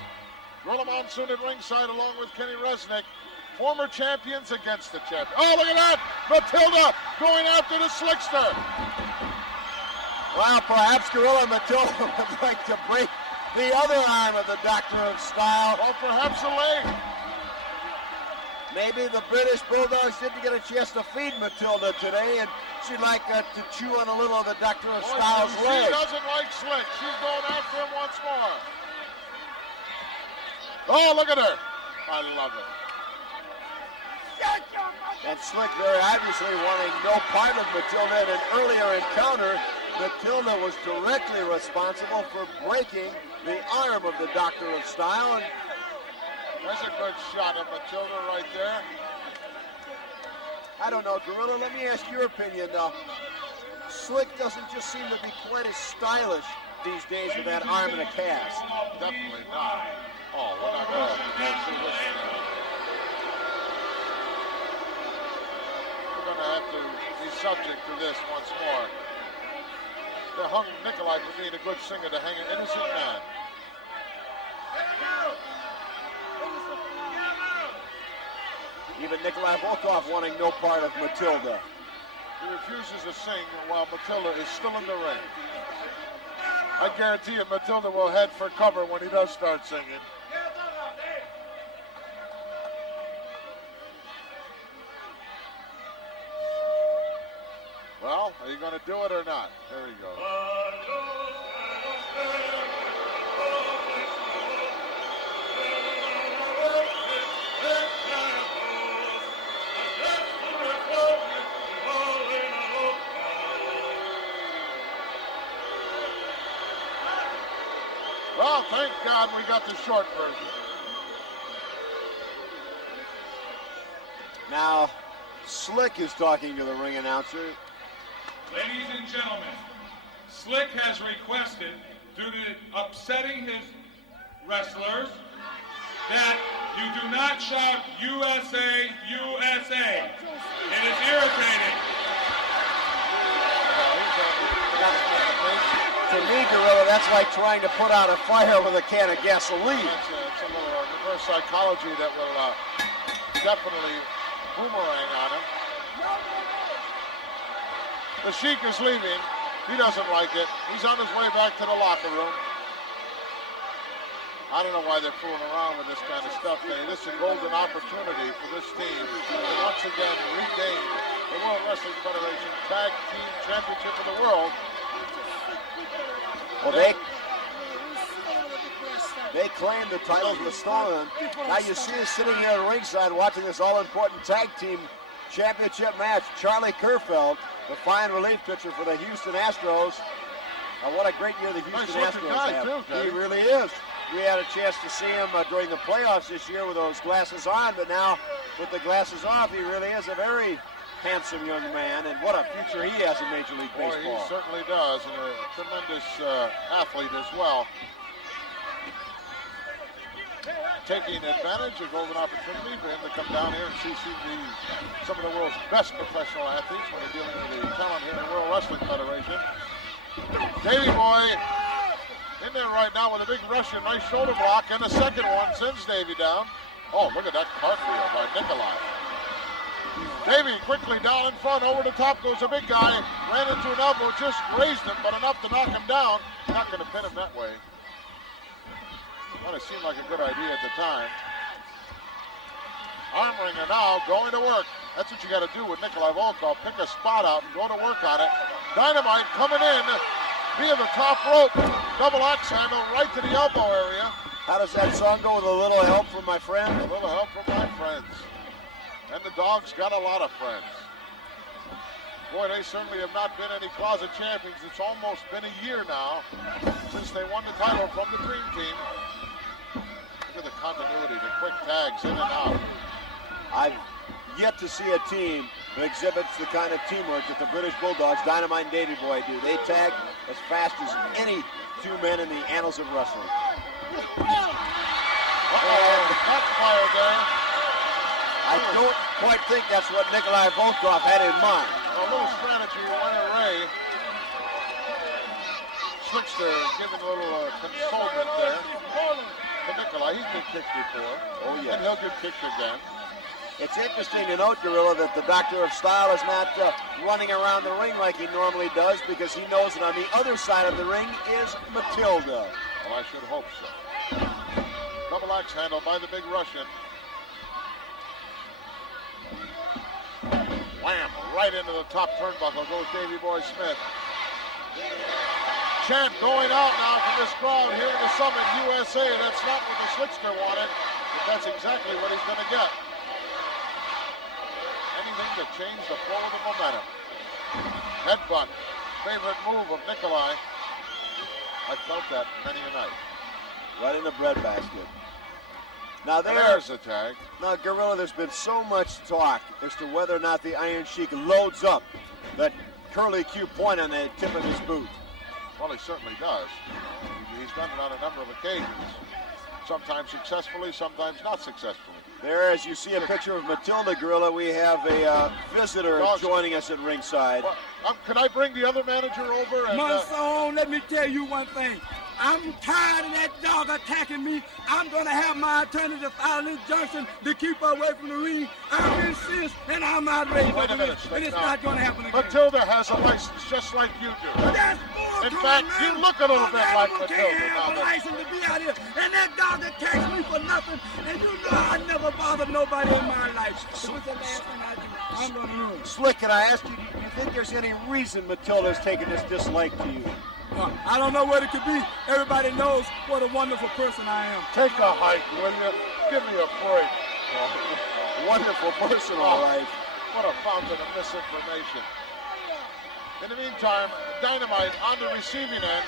Gorilla Monsoon at ringside along with Kenny Resnick. Former champions against the champion. Oh, look at that! Matilda going after the Slickster. Well, perhaps Gorilla Matilda would like to break the other arm of the Doctor of Style. Or perhaps a leg. Maybe the British Bulldogs didn't get a chance to feed Matilda today, and she'd like to chew on a little of the Doctor of Style's leg. She doesn't like Slick. She's going after him once more. Oh, look at her. I love it. And Slick very obviously wanting no part of Matilda in an earlier encounter. Matilda was directly responsible for breaking the arm of the Doctor of Style. And there's a good shot of Matilda right there. I don't know, Gorilla, let me ask your opinion. Slick doesn't just seem to be quite as stylish these days with that arm in a cast. Definitely not. Oh, we're not going to see this now. We're going to have to be subject to this once more. They hung Nikolai for being a good singer to hang an innocent man. Even Nikolai Volkoff wanting no part of Matilda. He refuses to sing while Matilda is still in the ring. I guarantee you Matilda will head for cover when he does start singing. Well, are you going to do it or not? There we go. Well, thank God we got the short version. Now, Slick is talking to the ring announcer. Ladies and gentlemen, Slick has requested, due to upsetting his wrestlers, that you do not shout USA, USA. It is irritating. To me, Gorilla, that's like trying to put out a fire with a can of gasoline. It's a little reverse psychology that will definitely boomerang on him. The Sheik is leaving. He doesn't like it. He's on his way back to the locker room. I don't know why they're fooling around with this kind of stuff. This is a golden opportunity for this team to once again regain the World Wrestling Federation Tag Team Championship of the World. Well, they claim the titles were stolen. Now you see us sitting here at ringside watching this all-important tag team championship match. Charlie Kerfeld, the fine relief pitcher for the Houston Astros. What a great year the Houston Astros have. He really is. We had a chance to see him during the playoffs this year with those glasses on, but now with the glasses off, he really is a very handsome young man, and what a future he has in Major League Baseball. Boy, he certainly does, and a tremendous athlete as well. Taking advantage of golden opportunity for him to come down here and see some of the world's best professional athletes when you're dealing with the talent here in the World Wrestling Federation. Davey Boy in there right now with a big Russian, nice shoulder block, and a second one sends Davey down. Oh, look at that cartwheel by Nikolai. Davey quickly down in front, over the top goes a big guy, ran into an elbow, just grazed him, but enough to knock him down. Not going to pin him that way. Well, it seemed like a good idea at the time. Arm wringer now, going to work. That's what you got to do with Nikolai Volkoff. Pick a spot out and go to work on it. Dynamite coming in via the top rope. Double axe handle right to the elbow area. How does that song go? With a little help from my friend? A little help from my friends. And the Dogs got a lot of friends. Boy, they certainly have not been any closet champions. It's almost been a year now since they won the title from the Dream Team. Look at the continuity, the quick tags in and out. I've yet to see a team that exhibits the kind of teamwork that the British Bulldogs, Dynamite and Davey Boy, do. They tag as fast as any two men in the annals of wrestling. Backfire there. I don't quite think that's what Nikolai Volkoff had in mind. A little strategy went away. Slickster giving a little consolement there to Nikolai. He's been kicked before. Oh, yeah. And he'll get kicked again. It's interesting to note, Gorilla, that the Doctor of Style is not running around the ring like he normally does, because he knows that on the other side of the ring is Matilda. Well, I should hope so. Double axe handle by the big Russian. Wham! Right into the top turnbuckle goes Davey Boy Smith. Chant going out now from this crowd here in the Summit, USA. That's not what the Slickster wanted, but that's exactly what he's going to get. Anything to change the flow of the momentum. Headbutt, favorite move of Nikolai. I felt that many a night. Right in the breadbasket. Now there's the tag. Now, Gorilla, there's been so much talk as to whether or not the Iron Sheik loads up that curly Q point on the tip of his boot. Well, he certainly does. He's done it on a number of occasions. Sometimes successfully, sometimes not successfully. There, as you see a picture of Matilda, Gorilla, we have a visitor joining us at ringside. Well, can I bring the other manager over? And, Monsoon, let me tell you one thing. I'm tired of that dog attacking me. I'm going to have my attorney to file an injunction to keep her away from the ring. I insist, and I'm outraged Wait a over minute, this, and it's not going to happen again. Matilda has a license just like you do. That's In fact, you look a little bit like Matilda. Can't have now. a license to be out here, and that dog attacks me for nothing. And you know I never bothered nobody in my life. It was the last thing I did. I'm going to ruin. Slick, can I ask you, do you think there's any reason Matilda's taking this dislike to you? I don't know what it could be. Everybody knows what a wonderful person I am. Take a hike, will you? Give me a break. Wonderful person, all right. What a fountain of misinformation. In the meantime, Dynamite on the receiving end.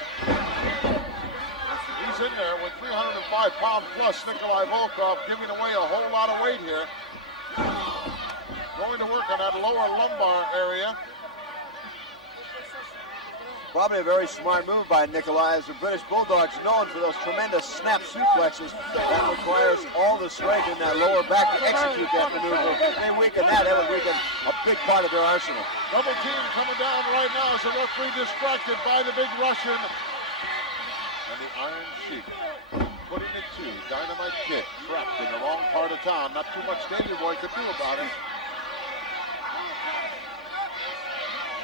He's in there with 305-pound plus Nikolai Volkoff, giving away a whole lot of weight here. Going to work on that lower lumbar area. Probably a very smart move by Nikolai, as the British Bulldogs known for those tremendous snap suplexes. That requires all the strength in that lower back to execute that maneuver. If they weaken that would weaken a big part of their arsenal. Double team coming down right now as the referee distracted by the big Russian. And the Iron Sheik putting it to Dynamite Kid, trapped in the wrong part of town. Not too much Davey Boy could do about it.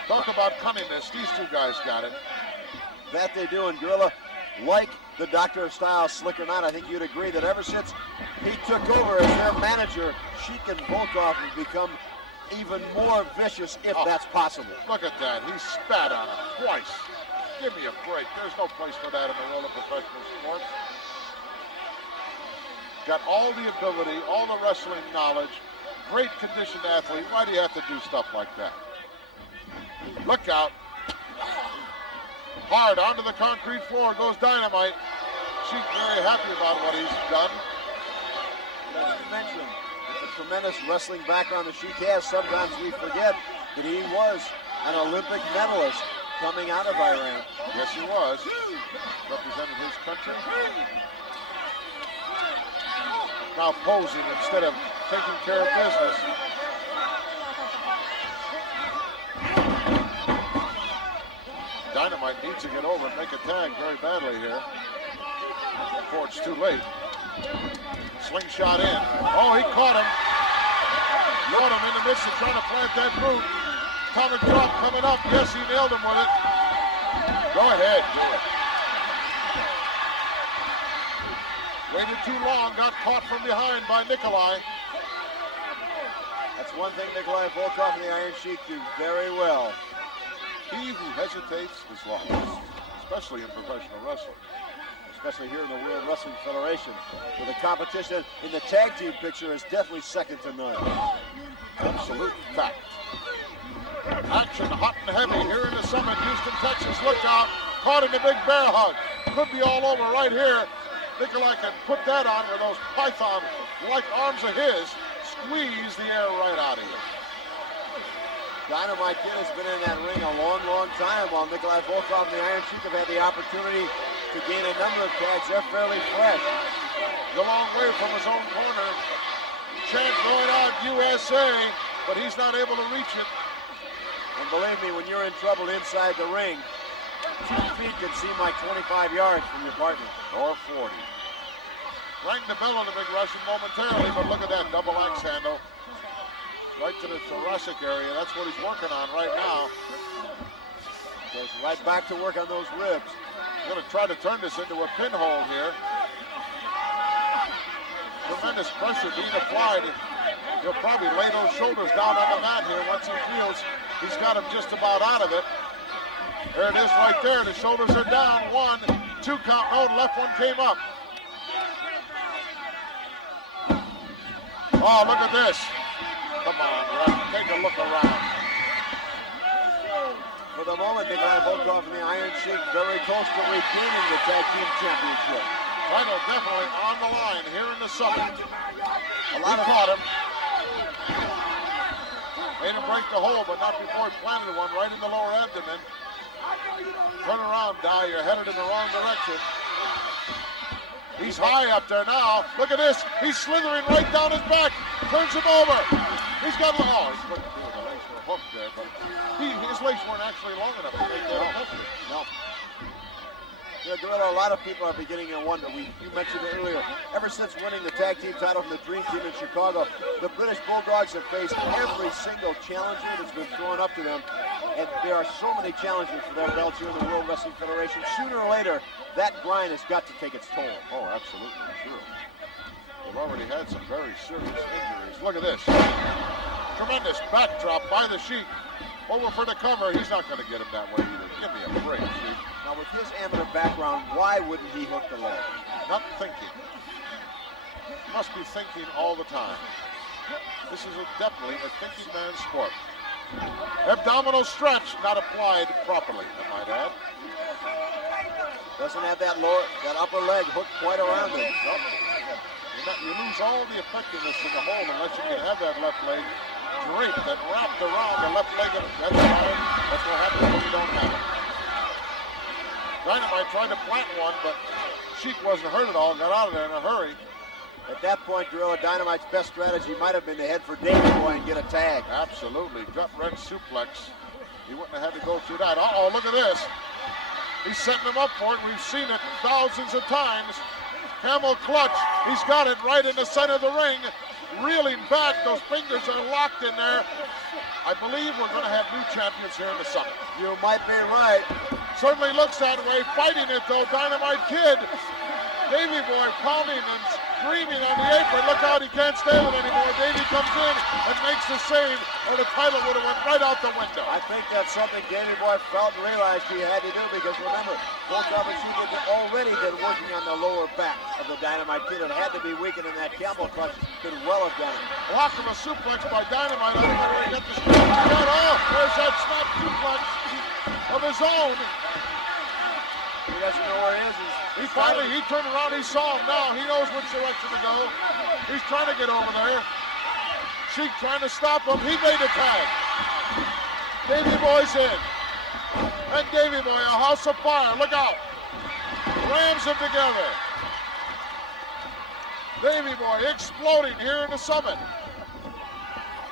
Talk about cunningness. These two guys got it. That they do, and Gorilla, like the Doctor of Style, Slick or not, I think you'd agree that ever since he took over as their manager, Sheik and Volkoff have become even more vicious, if that's possible. Look at that. He spat on him twice. Give me a break. There's no place for that in the world of professional sports. Got all the ability, all the wrestling knowledge, great conditioned athlete. Why do you have to do stuff like that? Look out. Hard onto the concrete floor goes Dynamite. Sheik very happy about what he's done. As you mentioned, the tremendous wrestling background that Sheik has, sometimes we forget that he was an Olympic medalist coming out of Iran. Yes, he was. Represented his country. Now posing instead of taking care of business. Dynamite needs to get over and make a tag very badly here before it's too late. Slingshot in. Oh, he caught him. Caught him in the midst of trying to plant that boot. Atomic drop coming up. Yes, he nailed him with it. Go ahead, do it. Waited too long, got caught from behind by Nikolai. That's one thing Nikolai Volkoff and the Iron Sheik do very well. He who hesitates is lost, especially in professional wrestling. Especially here in the World Wrestling Federation, where the competition in the tag team picture is definitely second to none. Absolute fact. Action hot and heavy here in the Summit, Houston, Texas. Look out, caught in the big bear hug. Could be all over right here. Nikolai can put that on with those python-like arms of his. Squeeze the air right out of you. Dynamite Kid has been in that ring a long, long time, while Nikolai Volkoff and the Iron Sheik have had the opportunity to gain a number of tags. They're fairly fresh. A long way from his own corner. Chant going out USA, but he's not able to reach it. And believe me, when you're in trouble inside the ring, 2 feet can seem like 25 yards from your partner. Or 40. Rang the bell on the big Russian momentarily, but look at that double axe handle. Right to the thoracic area. That's what he's working on right now. Goes right back to work on those ribs. Going to try to turn this into a pinhole here. Tremendous pressure being applied. He'll probably lay those shoulders down on the mat here once he feels he's got him just about out of it. There it is right there. The shoulders are down. 1, 2 count. No, the left one came up. Oh, look at this. Come on, ref. Take a look around. For the moment, Nikolai Volkoff and the Iron Sheik very close to retaining the tag team championship. Final definitely on the line here in the Summit. A lot of caught him. Made him break the hole, but not before he planted one right in the lower abdomen. Turn around, Di. You're headed in the wrong direction. He's high up there now. Look at this. He's slithering right down his back. Turns him over. He's got he's looking through the legs for a hook there, but his legs weren't actually long enough to make that hook. No. Yeah, Gorilla, a lot of people are beginning to wonder. You mentioned it earlier. Ever since winning the tag team title from the Dream Team in Chicago, the British Bulldogs have faced every single challenger that's been thrown up to them. And there are so many challenges for their belts here in the World Wrestling Federation. Sooner or later, that grind has got to take its toll. Oh, absolutely true. They've already had some very serious injuries. Look at this. Tremendous backdrop by the Sheik. Over for the cover. He's not going to get him that way either. Give me a break, Sheik. Now, with his amateur background, why wouldn't he hook the leg? Not thinking. Must be thinking all the time. This is definitely a thinking man's sport. Abdominal stretch not applied properly, I might add. Doesn't have that upper leg hooked quite around him. Nope. You lose all the effectiveness in the hold unless you can have that left leg draped and wrapped around the left leg. That's fine. That's what happens when you don't have it. Dynamite tried to plant one, but Sheik wasn't hurt at all. Got out of there in a hurry. At that point, Gorilla, Dynamite's best strategy might have been to head for Davey Boy and get a tag. Absolutely. Gut wrench suplex. He wouldn't have had to go through that. Uh-oh, look at this. He's setting him up for it. We've seen it thousands of times. Camel clutch. He's got it right in the center of the ring. Reeling back. Those fingers are locked in there. I believe we're going to have new champions here in the Summit. You might be right. Certainly looks that way. Fighting it, though. Dynamite Kid. Davey Boy pounding and screaming on the apron. Look out, he can't stand it anymore. Davey comes in and makes the save, or the title would have went right out the window. I think that's something Davey Boy felt and realized he had to do, because remember, Volkoff and Sheik had already been working on the lower back of the Dynamite Kid. It had to be weakened, and that camel clutch could well have done it. Block of a suplex by Dynamite. I don't know where he got the strength to get off. There's that snap suplex of his own. He doesn't know where he is. He turned around, he saw him now. He knows which direction to go. He's trying to get over there. Sheik trying to stop him. He made a tag. Davey Boy's in. And Davey Boy, a house of fire. Look out. Rams them together. Davey Boy exploding here in the Summit.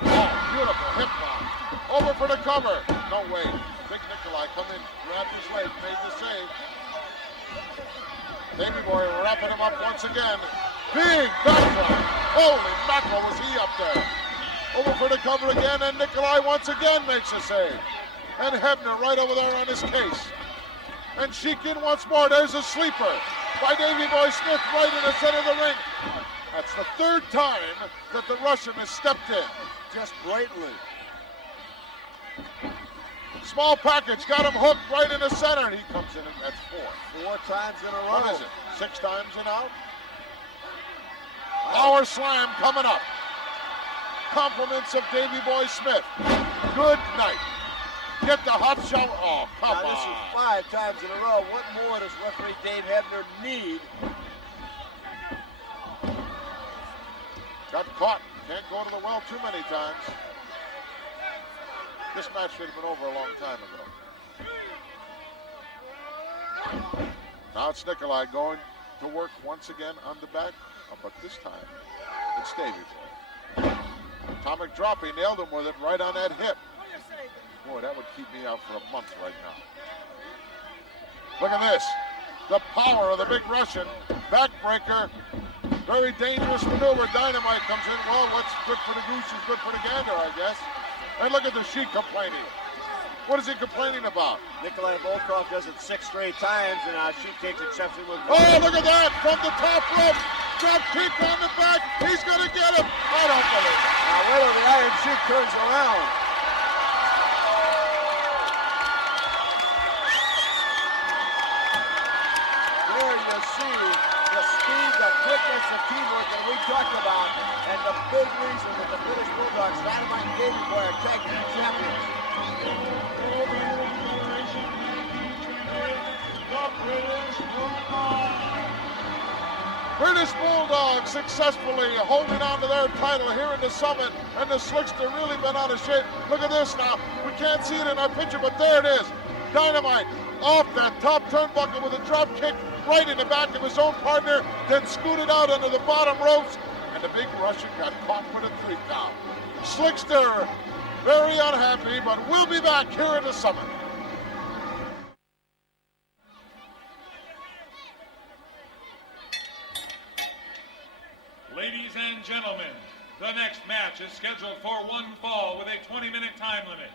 Oh, beautiful hip lock. Over for the cover. No way. Big Nikolai come in, grabbed his leg, made the save. Davey Boy wrapping him up once again. Big backdrop. Holy mackerel, was he up there. Over for the cover again, and Nikolai once again makes a save. And Hebner right over there on his case. And Sheik in once more. There's a sleeper by Davey Boy Smith right in the center of the ring. That's the third time that the Russian has stepped in. Just blatantly. Small package, got him hooked right in the center, and he comes in, and that's four. 4 times in a row. What is it, 6 times and out? Power slam coming up. Compliments of Davey Boy Smith. Good night. Get the hot shower. Oh, come on. This is 5 times in a row. What more does referee Dave Hebner need? Got caught. Can't go to the well too many times. This match should have been over a long time ago. Now it's Nikolai going to work once again on the back, but this time it's Davey Boy. Atomic drop, he nailed him with it right on that hip. Boy, that would keep me out for a month right now. Look at this. The power of the big Russian. Backbreaker. Very dangerous maneuver. Dynamite comes in. Well, what's good for the goose is good for the gander, I guess. And look at the Sheik complaining. What is he complaining about? Nikolai Volkoff does it 6 straight times, and Sheik takes exception with. Oh, look at that! From the top rope, drop kick on the back. He's gonna get him. I don't believe it. Now wait till the Iron Sheik turns around. There you see the speed, the quickness, the teamwork that we talked about, and the big reason that the British Bulldogs, Dynamite and Davey Boy, are tag team champions. British Bulldogs successfully holding on to their title here in the Summit, and the Slickster really been out of shape. Look at this now. We can't see it in our picture, but there it is. Dynamite off that top turnbuckle with a drop kick right in the back of his own partner, then scooted out under the bottom ropes, and the big Russian got caught with a 3 count. Slickster very unhappy, but we'll be back here in the Summit. Ladies and gentlemen, the next match is scheduled for one fall with a 20-minute time limit.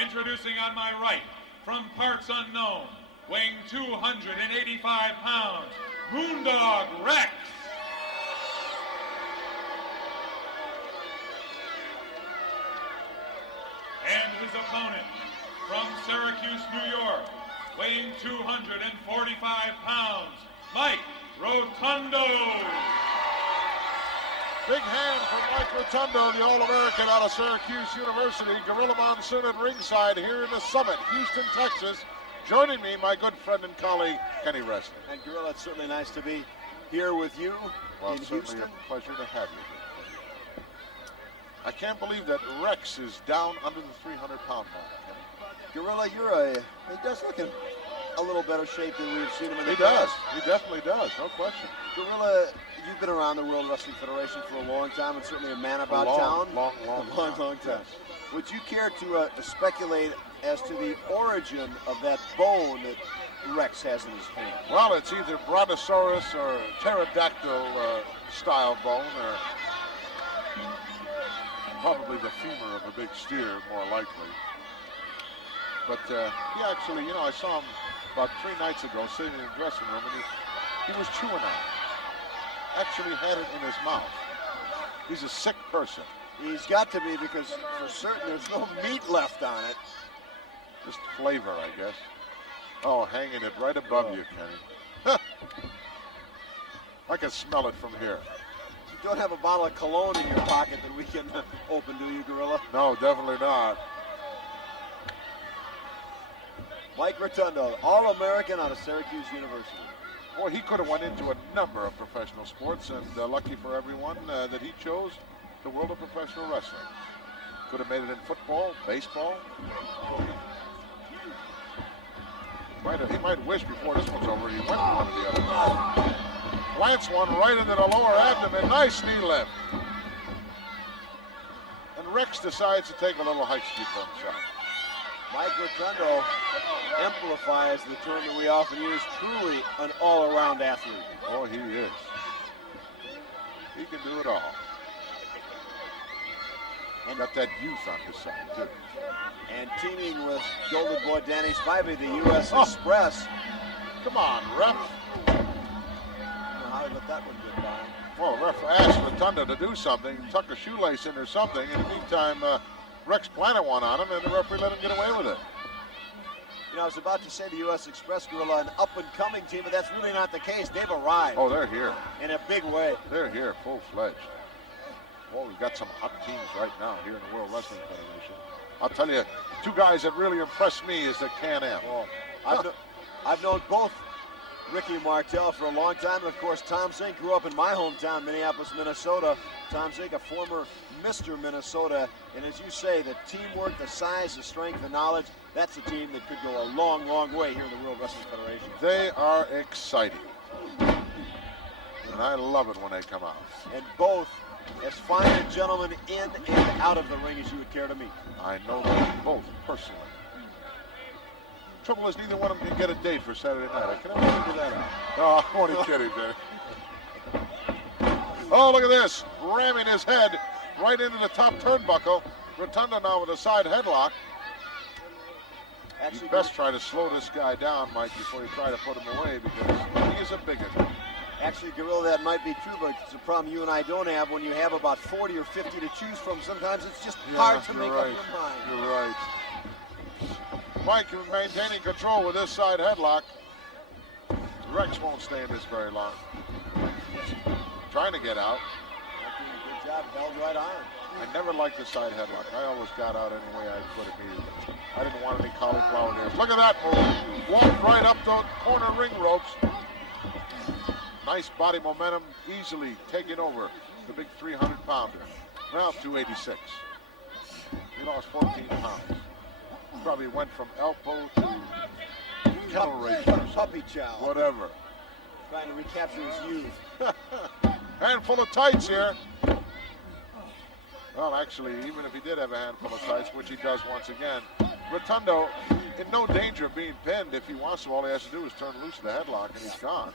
Introducing on my right, from parts unknown, weighing 285 pounds, Moondog Rex. And his opponent, from Syracuse, New York, weighing 245 pounds, Mike Rotundo. Big hand from Mike Rotundo, the All-American out of Syracuse University. Gorilla Monsoon at ringside here in the Summit, Houston, Texas. Joining me, my good friend and colleague, Kenny Resnick. And Gorilla, it's certainly nice to be here with you in Certainly Houston. A pleasure to have you here. I can't believe that Rex is down under the 300-pound mark. Gorilla, he does look in a little better shape than we've seen him in the He does. past. He definitely does. No question. Gorilla, you've been around the World Wrestling Federation for a long time and certainly a man about town. Long Long time. Yes. Would you care to speculate as to the origin of that bone that Rex has in his hand? Well, it's either Brontosaurus or pterodactyl style bone, or probably the femur of a big steer, more likely. But he actually, I saw him about 3 nights ago sitting in the dressing room, and he was chewing on it. Actually had it in his mouth. He's a sick person. He's got to be, because for certain there's no meat left on it. Just flavor, I guess. Oh, hanging it right above you, Kenny. I can smell it from here. You don't have a bottle of cologne in your pocket that we can open, do you, Gorilla? No, definitely not. Mike Rotundo, All-American out of Syracuse University. Boy, he could have went into a number of professional sports, and lucky for everyone that he chose the world of professional wrestling. Could have made it in football, baseball. He might wish before this one's over he went to one of the other. Plants one right into the lower abdomen. Nice knee lift. And Rex decides to take a little high speed from himself. Mike Rotundo amplifies the term that we often use, truly an all-around athlete. Oh, he is. He can do it all. And got that youth on his side, too. And teaming with Golden Boy Danny Spivey, the U.S. Express. Come on, ref. I don't know how he let that one get by. Well, ref asked Rotundo to do something, tuck a shoelace in or something. In the meantime, Rex planted one on him, and the referee let him get away with it. I was about to say the U.S. Express, Gorilla, an up-and-coming team, but that's really not the case. They've arrived. Oh, they're here. In a big way. They're here, full-fledged. Well, we've got some hot teams right now here in the World Wrestling Federation. I'll tell you, 2 guys that really impressed me is the Can-Am. Oh, I've known both Ricky Martel for a long time, and of course Tom Zink grew up in my hometown, Minneapolis, Minnesota. Tom Zink, a former Mr. Minnesota, and as you say, the teamwork, the size, the strength, the knowledge, that's a team that could go a long, long way here in the World Wrestling Federation. They are exciting, and I love it when they come out. And both as fine a gentlemen in and out of the ring as you would care to meet. I know them both personally. Trouble is, neither one of them can get a date for Saturday night. I can never figure that out. Oh, I'm only kidding, Jay. Oh, look at this. Ramming his head right into the top turnbuckle. Rotundo now with a side headlock. Actually, You best try to slow this guy down, Mike, before you try to put him away, because he is a bigot. Actually, Gorilla, that might be true, but it's a problem you and I don't have when you have about 40 or 50 to choose from. Sometimes it's just hard to make up your mind. You're right. Mike maintaining control with this side headlock. Rex won't stay in this very long. Trying to get out. Good job, held right on. I never liked the side headlock. I always got out any way I could have either. I didn't want any cauliflower dance. Look at that move. Walked right up the corner ring ropes. Nice body momentum, easily taking over the big 300-pounder. Now 286. He lost 14 pounds. Probably went from elbow to kettle race or puppy chow. whatever. Trying to recapture his youth. Handful of tights here. Well, actually, even if he did have a handful of tights, which he does once again, Rotundo in no danger of being pinned. If he wants to, all he has to do is turn loose the headlock and he's gone.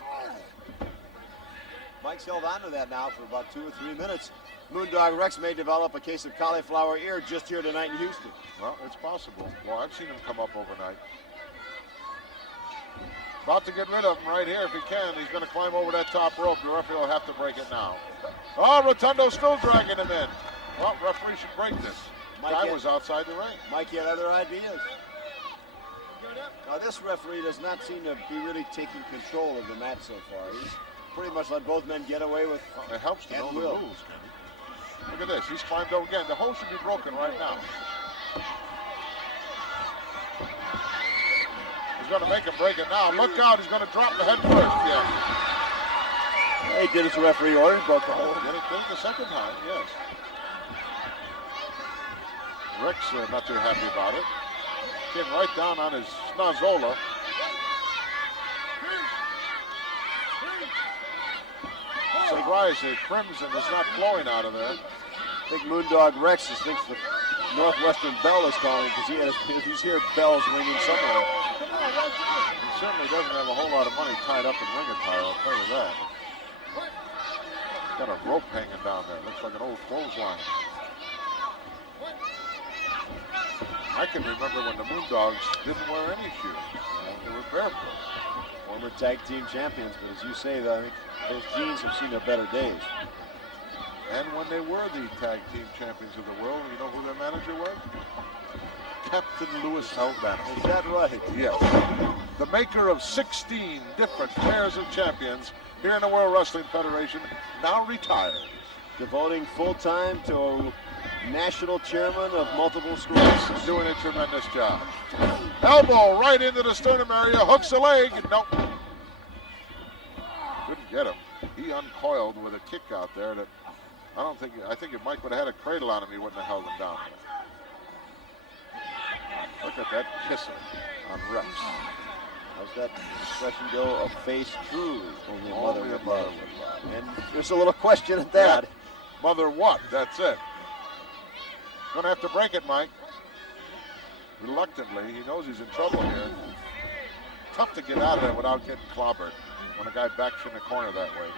Mike's held on to that now for about 2 or 3 minutes. Moondog Rex may develop a case of cauliflower ear just here tonight in Houston. Well, it's possible. Well, I've seen him come up overnight. About to get rid of him right here if he can. He's going to climb over that top rope. The referee will have to break it now. Oh, Rotundo's still dragging him in. Well, referee should break this. Guy was outside the ring. Mike had other ideas. Now, this referee does not seem to be really taking control of the match so far. He's pretty much let both men get away with. It helps to know the rules, Kenny. Look at this. He's climbed over again. The hole should be broken right now. He's going to make him break it now. Look out. He's going to drop the head first. Yeah. He did as the referee ordered. He broke the hole. Did it the second time, yes. Rex not too happy about it. Came right down on his snozzola. Surprised the crimson is not flowing out of there. I think Moondog Rex thinks the Northwestern Bell is calling because he's heard bells ringing somewhere. He certainly doesn't have a whole lot of money tied up in ring attire, I'll tell you that. Got a rope hanging down there. Looks like an old clothesline. I can remember when the Moondogs didn't wear any shoes. They were barefoot. Former tag team champions, but as you say, though, I think those jeans have seen their better days. And when they were the tag team champions of the world, you know who their manager was? Captain Louis Albano. Is that right? Yes. The maker of 16 different pairs of champions here in the World Wrestling Federation, now retired. Devoting full time to national chairman of multiple schools. Doing a tremendous job. Elbow right into the sternum area, hooks the leg. Nope. Couldn't get him. He uncoiled with a kick out there that I think if Mike would have had a cradle on him, he wouldn't have held him down. Look at that kissing on Rex. How's that expression go? A face true. Only a mother Only would a mother love. would love. And there's a little question at that. Yeah. Mother what? That's it. Gonna have to break it, Mike. Reluctantly, he knows he's in trouble here. Tough to get out of there without getting clobbered when a guy backs in the corner that way.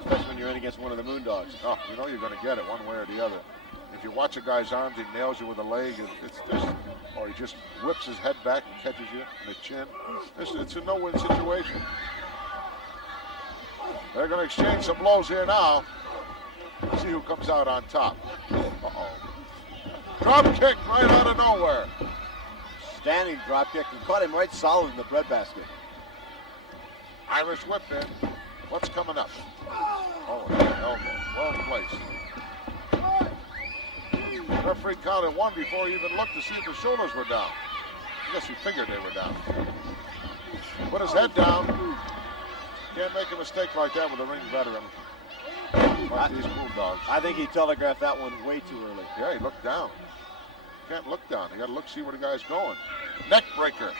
Especially when you're in against one of the Moondogs. Oh, you know you're gonna get it one way or the other. If you watch a guy's arms, he nails you with a leg. It's just, or he just whips his head back and catches you in the chin. It's a no-win situation. They're gonna exchange some blows here now. See who comes out on top. Uh-oh. Drop kick right out of nowhere. Standing drop kick and caught him right solid in the breadbasket. Irish whip in. What's coming up? Oh, elbow. Well placed. The referee counted one before he even looked to see if the shoulders were down. I guess he figured they were down. Put his head down. Can't make a mistake like that with a ring veteran. Like these Bulldogs. I think he telegraphed that one way too early. Yeah, he looked down. Can't look down. You got to look, see where the guy's going. Neck breaker.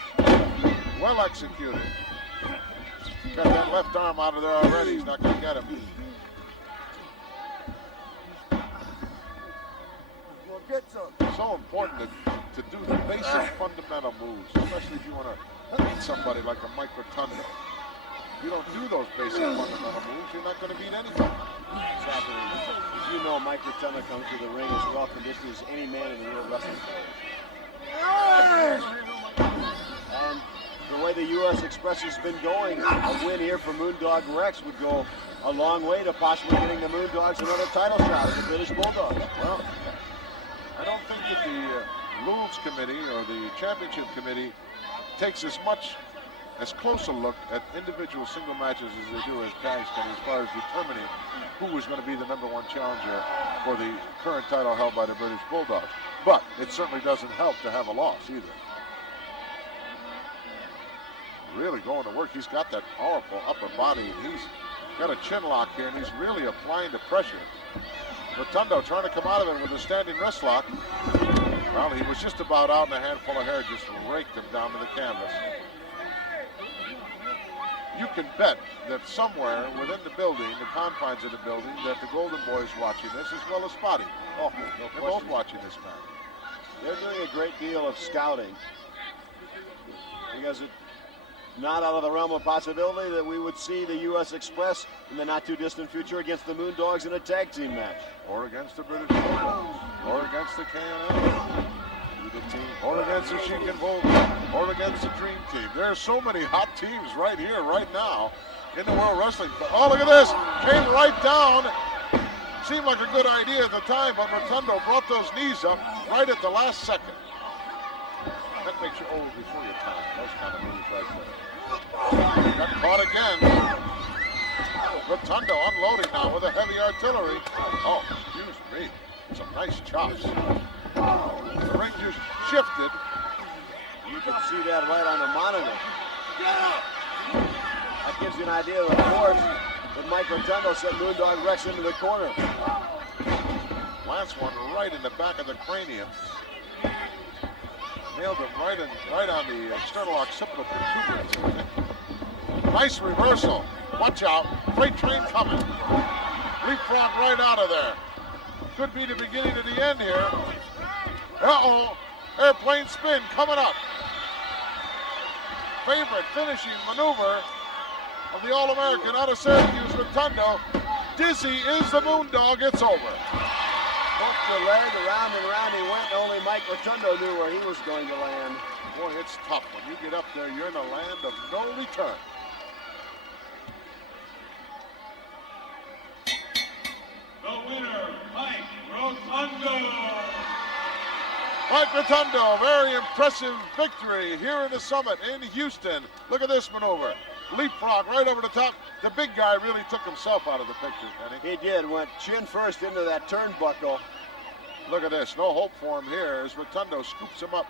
Well executed. Got that left arm out of there already. He's not going to get him. So important to do the basic fundamental moves, especially if you want to beat somebody like a Mike Rotundo. If you don't do those basic fundamental moves, you're not going to beat anybody. Exactly. As you know, Mike Rotundo comes to the ring as well conditioned as any man in the world wrestling. And the way the U.S. Express has been going, a win here for Moondog Rex would go a long way to possibly getting the Moondogs another title shot at the British Bulldogs. Well, I don't think that the rules committee or the championship committee takes as close a look at individual single matches as they do as tags can, as far as determining who is going to be the #1 challenger for the current title held by the British Bulldogs. But it certainly doesn't help to have a loss either. Really going to work. He's got that powerful upper body, and he's got a chin lock here, and he's really applying the pressure. Rotundo trying to come out of it with a standing wrist lock. Well, he was just about out, and a handful of hair just raked him down to the canvas. You can bet that somewhere within the building, the confines of the building, that the Golden Boys watching this as well as Spotty. Oh, they're both watching this match. They're doing a great deal of scouting because it's not out of the realm of possibility that we would see the U.S. Express in the not too distant future against the Moondogs in a tag team match. Or against the British Bulldogs. Or against the K&M. Or against the Sheik and Volkoff. Or against the Dream Team. There are so many hot teams right here, right now, in the World Wrestling. Oh, look at this. Came right down. Seemed like a good idea at the time, but Rotundo brought those knees up right at the last second. That makes you old before your time. Those kind of moves right there. Got caught again. Rotundo unloading now with a heavy artillery. Oh, excuse me. Some nice chops. The ring just shifted. You can see that right on the monitor. That gives you an idea of the force that Mike Rotundo sent Moondog Rex into the corner. Last one right in the back of the cranium. Nailed him right on the external occipital protuberance. Nice reversal. Watch out. Freight train coming. Leapfrog right out of there. Could be the beginning of the end here. Uh-oh. Airplane spin coming up. Favorite finishing maneuver of the All-American out of Syracuse, Rotundo. Dizzy is the Moondog. It's over. Hooked the leg, around and around he went. Only Mike Rotundo knew where he was going to land. Boy, it's tough. When you get up there, you're in a land of no return. The winner, Mike Rotundo. Mike Rotundo, very impressive victory here in the Summit in Houston. Look at this maneuver. Leapfrog right over the top. The big guy really took himself out of the picture, Kenny. He did, went chin first into that turnbuckle. Look at this, no hope for him here as Rotundo scoops him up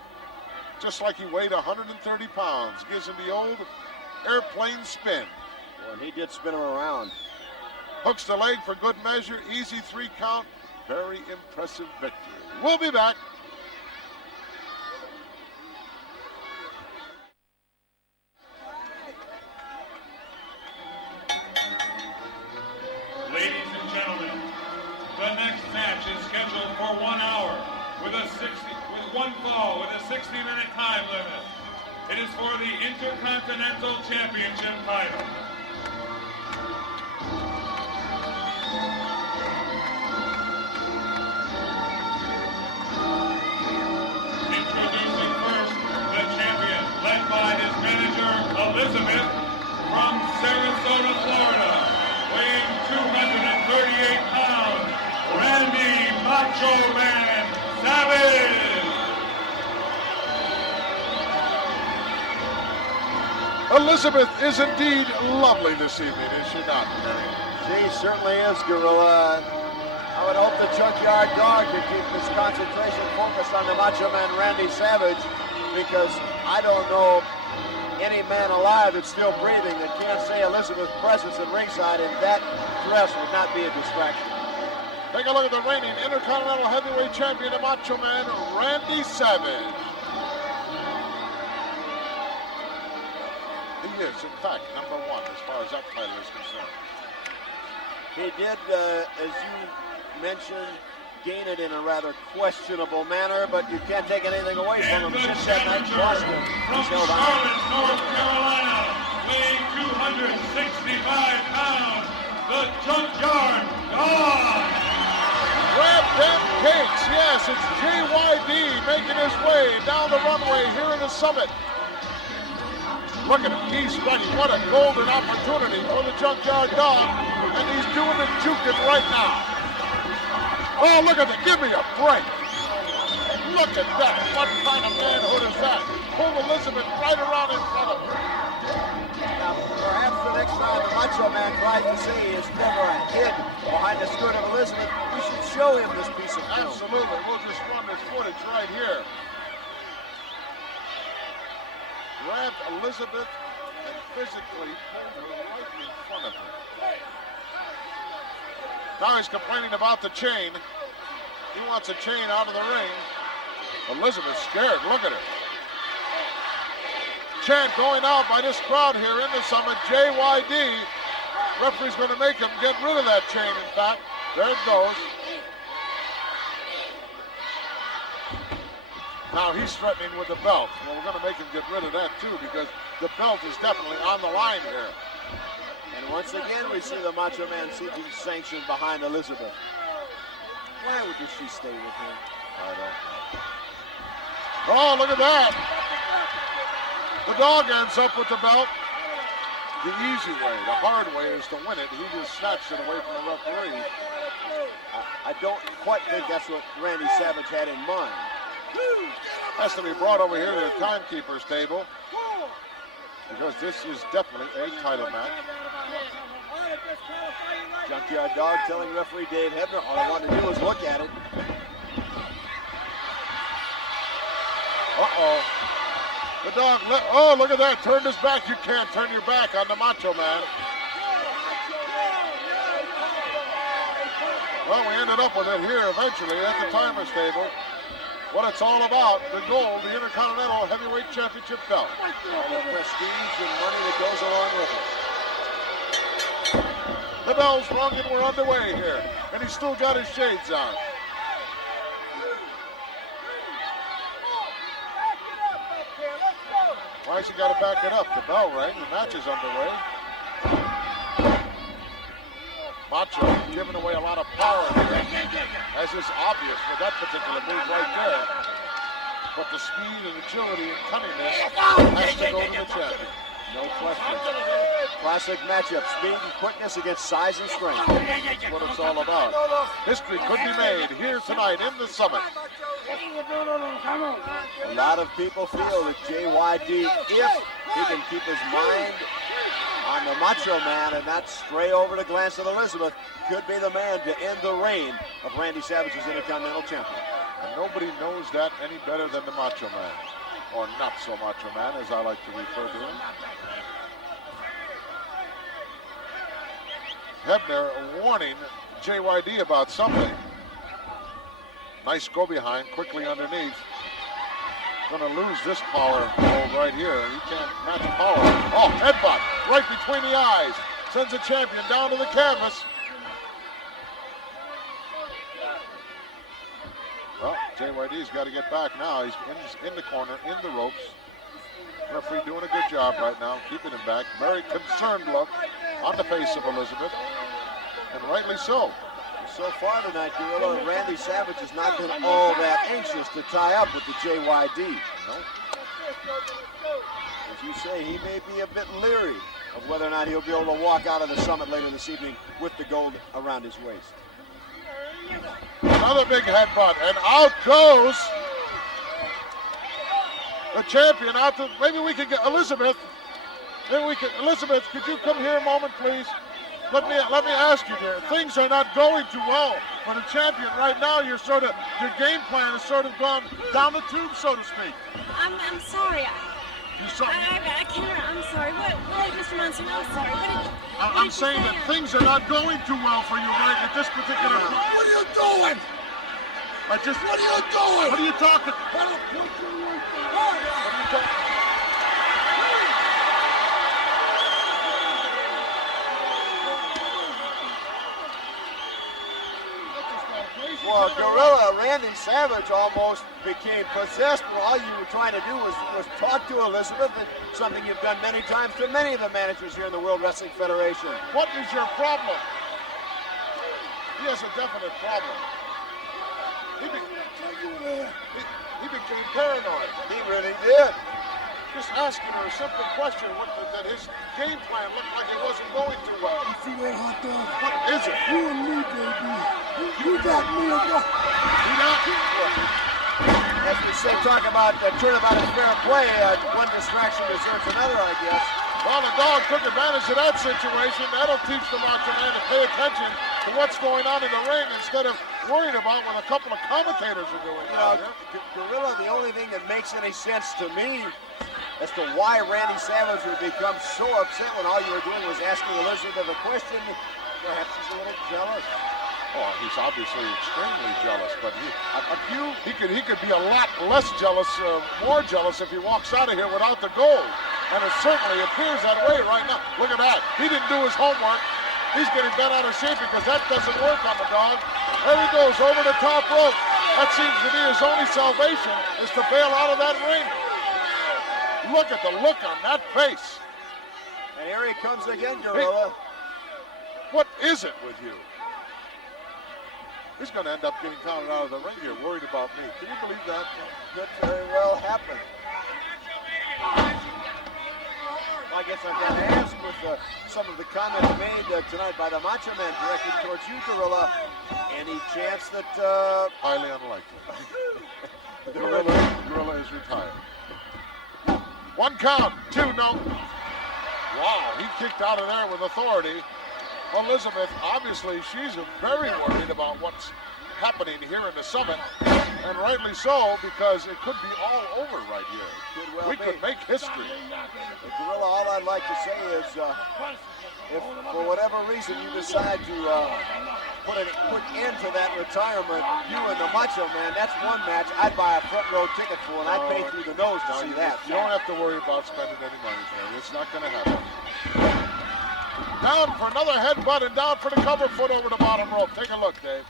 just like he weighed 130 pounds. Gives him the old airplane spin. Well, he did spin him around. Hooks the leg for good measure, easy 3 count. Very impressive victory. We'll be back. Ladies and gentlemen, the next match is scheduled for 1 hour with one fall with a 60-minute time limit. It is for the Intercontinental Championship title. Introducing first the champion, led by his manager Elizabeth from Sarasota, Florida. Weighing 238 pounds, Randy Macho Man Savage. Elizabeth is indeed lovely this evening, is she not, Kenny? She certainly is, Gorilla. I would hope the Junkyard Dog could keep his concentration focused on the Macho Man Randy Savage, because I don't know any man alive that's still breathing that can't say Elizabeth's presence at ringside in that dress would not be a distraction. Take a look at the reigning Intercontinental Heavyweight Champion, the Macho Man, Randy Savage. He is, in fact, #1 as far as that title is concerned. He did, as you mentioned, gain it in a rather questionable manner, but you can't take anything away from him since that night in Boston. From Charlotte, North Carolina, weighing 265 pounds, the Junkyard Dog. Grab them cakes, yes, it's JYD making his way down the runway here in the Summit. Look at him, he's ready. What a golden opportunity for the Junkyard Dog, and he's doing the juking right now. Oh, look at that, give me a break. Look at that, what kind of manhood is that? Pull Elizabeth right around in front of him. Now, perhaps the next time the Macho Man tries to say he is never hid behind the skirt of Elizabeth, we should show him this piece of film. Absolutely, we'll just run this footage right here. grabbed Elizabeth and physically pulled her right in front of him. Now he's complaining about the chain. He wants a chain out of the ring. Elizabeth's scared. Look at her. Chant going out by this crowd here in the Summit. JYD. Referee's going to make him get rid of that chain, in fact. There it goes. Now he's threatening with the belt. Well, we're going to make him get rid of that too, because the belt is definitely on the line here. And once again, we see the Macho Man seeking sanction behind Elizabeth. Why would she stay with him? I don't know. Oh, look at that. The dog ends up with the belt. The easy way, the hard way is to win it. He just snatched it away from the referee. I don't quite think that's what Randy Savage had in mind. Has to be brought over here to the timekeeper's table, because this is definitely a title match. Junkyard Dog telling referee Dave Hebner, all I want to do is look at it. Uh-oh. The dog, oh, look at that, turned his back. You can't turn your back on the Macho Man. Well, we ended up with it here eventually at the timer's table. What it's all about, the gold, the Intercontinental Heavyweight Championship belt. All the prestige and money that goes along with it. The bell's rung and we're underway here. And he's still got his shades on. Why's he got to back it up? The bell rang, the match is underway. Macho giving away a lot of power here, as is obvious with that particular move right there. But the speed and agility and cunningness has to go to the champion. No question. Classic matchup, speed and quickness against size and strength. That's what it's all about. History could be made here tonight in the Summit. A lot of people feel that JYD, if he can keep his mind on the Macho Man and not stray over to glance at Elizabeth, could be the man to end the reign of Randy Savage's Intercontinental Champion. And nobody knows that any better than the Macho Man. Or not so Macho Man, as I like to refer to him. Hebner warning JYD about something. Nice go behind, quickly underneath. Gonna lose this power hold right here. He can't match power. Oh, headbutt right between the eyes. Sends the champion down to the canvas. Well, JYD's got to get back now. He's in the corner, in the ropes. Referee doing a good job right now, keeping him back. Very concerned look on the face of Elizabeth, and rightly so. So far tonight, Gorilla, Randy Savage has not been all that anxious to tie up with the JYD. No. As you say, he may be a bit leery of whether or not he'll be able to walk out of the Summit later this evening with the gold around his waist. Another big headbutt, and out goes the champion. Out to, maybe we could get Elizabeth. Maybe we could, Elizabeth, could you come here a moment, please? Let me ask you, dear. Things are not going too well for the champion right now. Your game plan has sort of gone down the tube, so to speak. I'm sorry. You sorry? I can't. I'm sorry. What, Mr. Monsoon? I'm sorry. I'm saying that things are not going too well for you right at this particular point. What are you doing? What are you doing? What are you talking? Well, Gorilla, Randy Savage almost became possessed. Well, all you were trying to do was talk to Elizabeth, and something you've done many times to many of the managers here in the World Wrestling Federation. What is your problem? He has a definite problem. He became paranoid. He really did. Just asking her a simple question, that his game plan looked like it wasn't going too well. You see that hot dog? What is it? You and me, baby. You got me a dog. You got me? As we say, talk about turnabout and fair play. One distraction deserves another, I guess. Well, the dog took advantage of that situation. That'll teach the Macho Man to pay attention to what's going on in the ring instead of worrying about what a couple of commentators are doing. You know, Gorilla, the only thing that makes any sense to me as to why Randy Savage would become so upset when all you were doing was asking Elizabeth a question. Perhaps he's a little jealous. Oh, he's obviously extremely jealous, but he could be a lot less jealous, more jealous if he walks out of here without the gold. And it certainly appears that way right now. Look at that. He didn't do his homework. He's getting bent out of shape because that doesn't work on the dog. There he goes over the top rope. That seems to be his only salvation, is to bail out of that ring. Look at the look on that face. And here he comes again, Gorilla. Hey, what is it with you? He's going to end up getting counted out of the ring. You're worried about me. Can you believe that? Could very well happen. I guess I've got to ask with some of the comments made tonight by the Macho Man directed towards you, Gorilla. Any chance that... Highly unlikely. Gorilla is retired. 1 count, 2, no. Wow, he kicked out of there with authority. Elizabeth, obviously, she's very worried about what's happening here in the Summit, and rightly so, because it could be all over right here. We could make history. Gorilla, all I'd like to say is, if for whatever reason you decide to put an end to that retirement, you and the Macho Man, that's one match I'd buy a front row ticket for, and I'd pay through the nose to see that. You don't have to worry about spending any money for it. It's not going to happen. Down for another headbutt and down for the cover foot over the bottom rope. Take a look, Dave.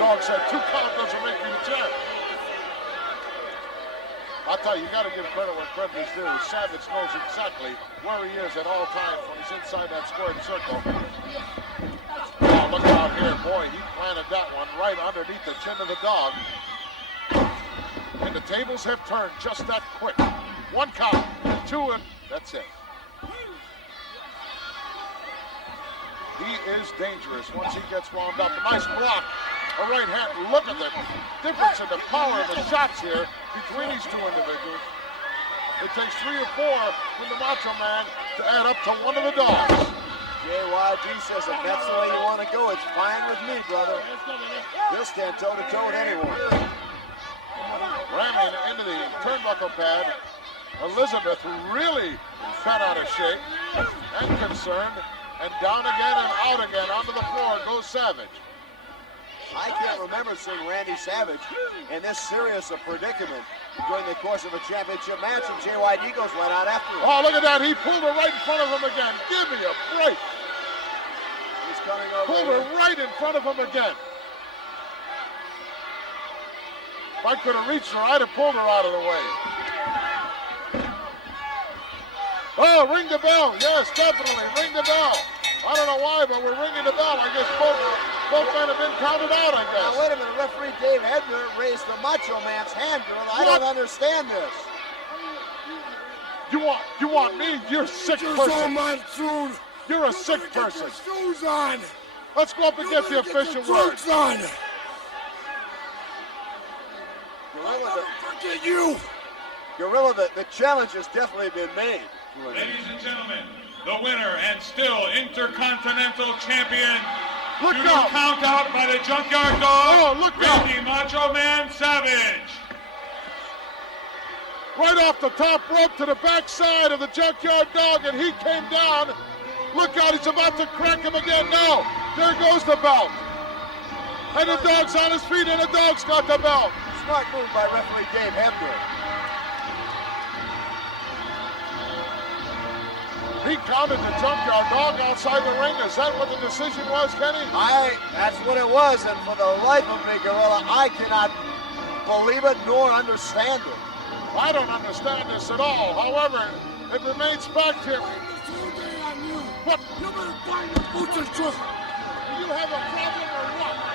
Dog said 2 count doesn't make you the champ. I'll tell you, you got to give credit where credit is due. Savage knows exactly where he is at all times when he's inside that squared circle. Oh, look out here, boy. He planted that one right underneath the chin of the dog. And the tables have turned just that quick. 1 count, 2, and that's it. He is dangerous once he gets wound up. A nice block, a right hand. Look at the difference in the power of the shots here between these two individuals. It takes 3 or 4 from the Macho Man to add up to one of the dogs. JYD says if that's the way you want to go, it's fine with me, brother. He'll stand toe-to-toe with anyone. Ramming into the turnbuckle pad. Elizabeth really bent out of shape and concerned, and down again and out again onto the floor goes Savage. I can't remember seeing Randy Savage in this serious a predicament during the course of a championship match, and JYD goes right out after him. Oh, look at that. He pulled her right in front of him again. Give me a break. He's coming over. Pulled her right in front of him again. If I could have reached her, I'd have pulled her out of the way. Oh, ring the bell. Yes, definitely. Ring the bell. I don't know why, but we're ringing the bell. I guess both men have been counted out, I guess. Now, wait a minute. Referee Dave Hebner raised the Macho Man's hand, girl. I don't understand this. You want me? You're a sick person. Monsoon. You're a sick person. Shoes on. Let's go up and get the official word. On. Gorilla, the challenge has definitely been made. Ladies and gentlemen, the winner and still Intercontinental Champion, Look due to out! count out by the Junkyard Dog, Oh, look out! Randy Macho Man Savage. Right off the top rope to the backside of the Junkyard Dog, and he came down. Look out, he's about to crack him again. No, there goes the belt. And the dog's on his feet, and the dog's got the belt. Smart move by referee Dave Hebner. He counted the Junkyard Dog outside the ring. Is that what the decision was, Kenny? That's what it was, and for the life of me, Gorilla, I cannot believe it nor understand it. I don't understand this at all. However, it remains fact here. What? Do you have a problem or what?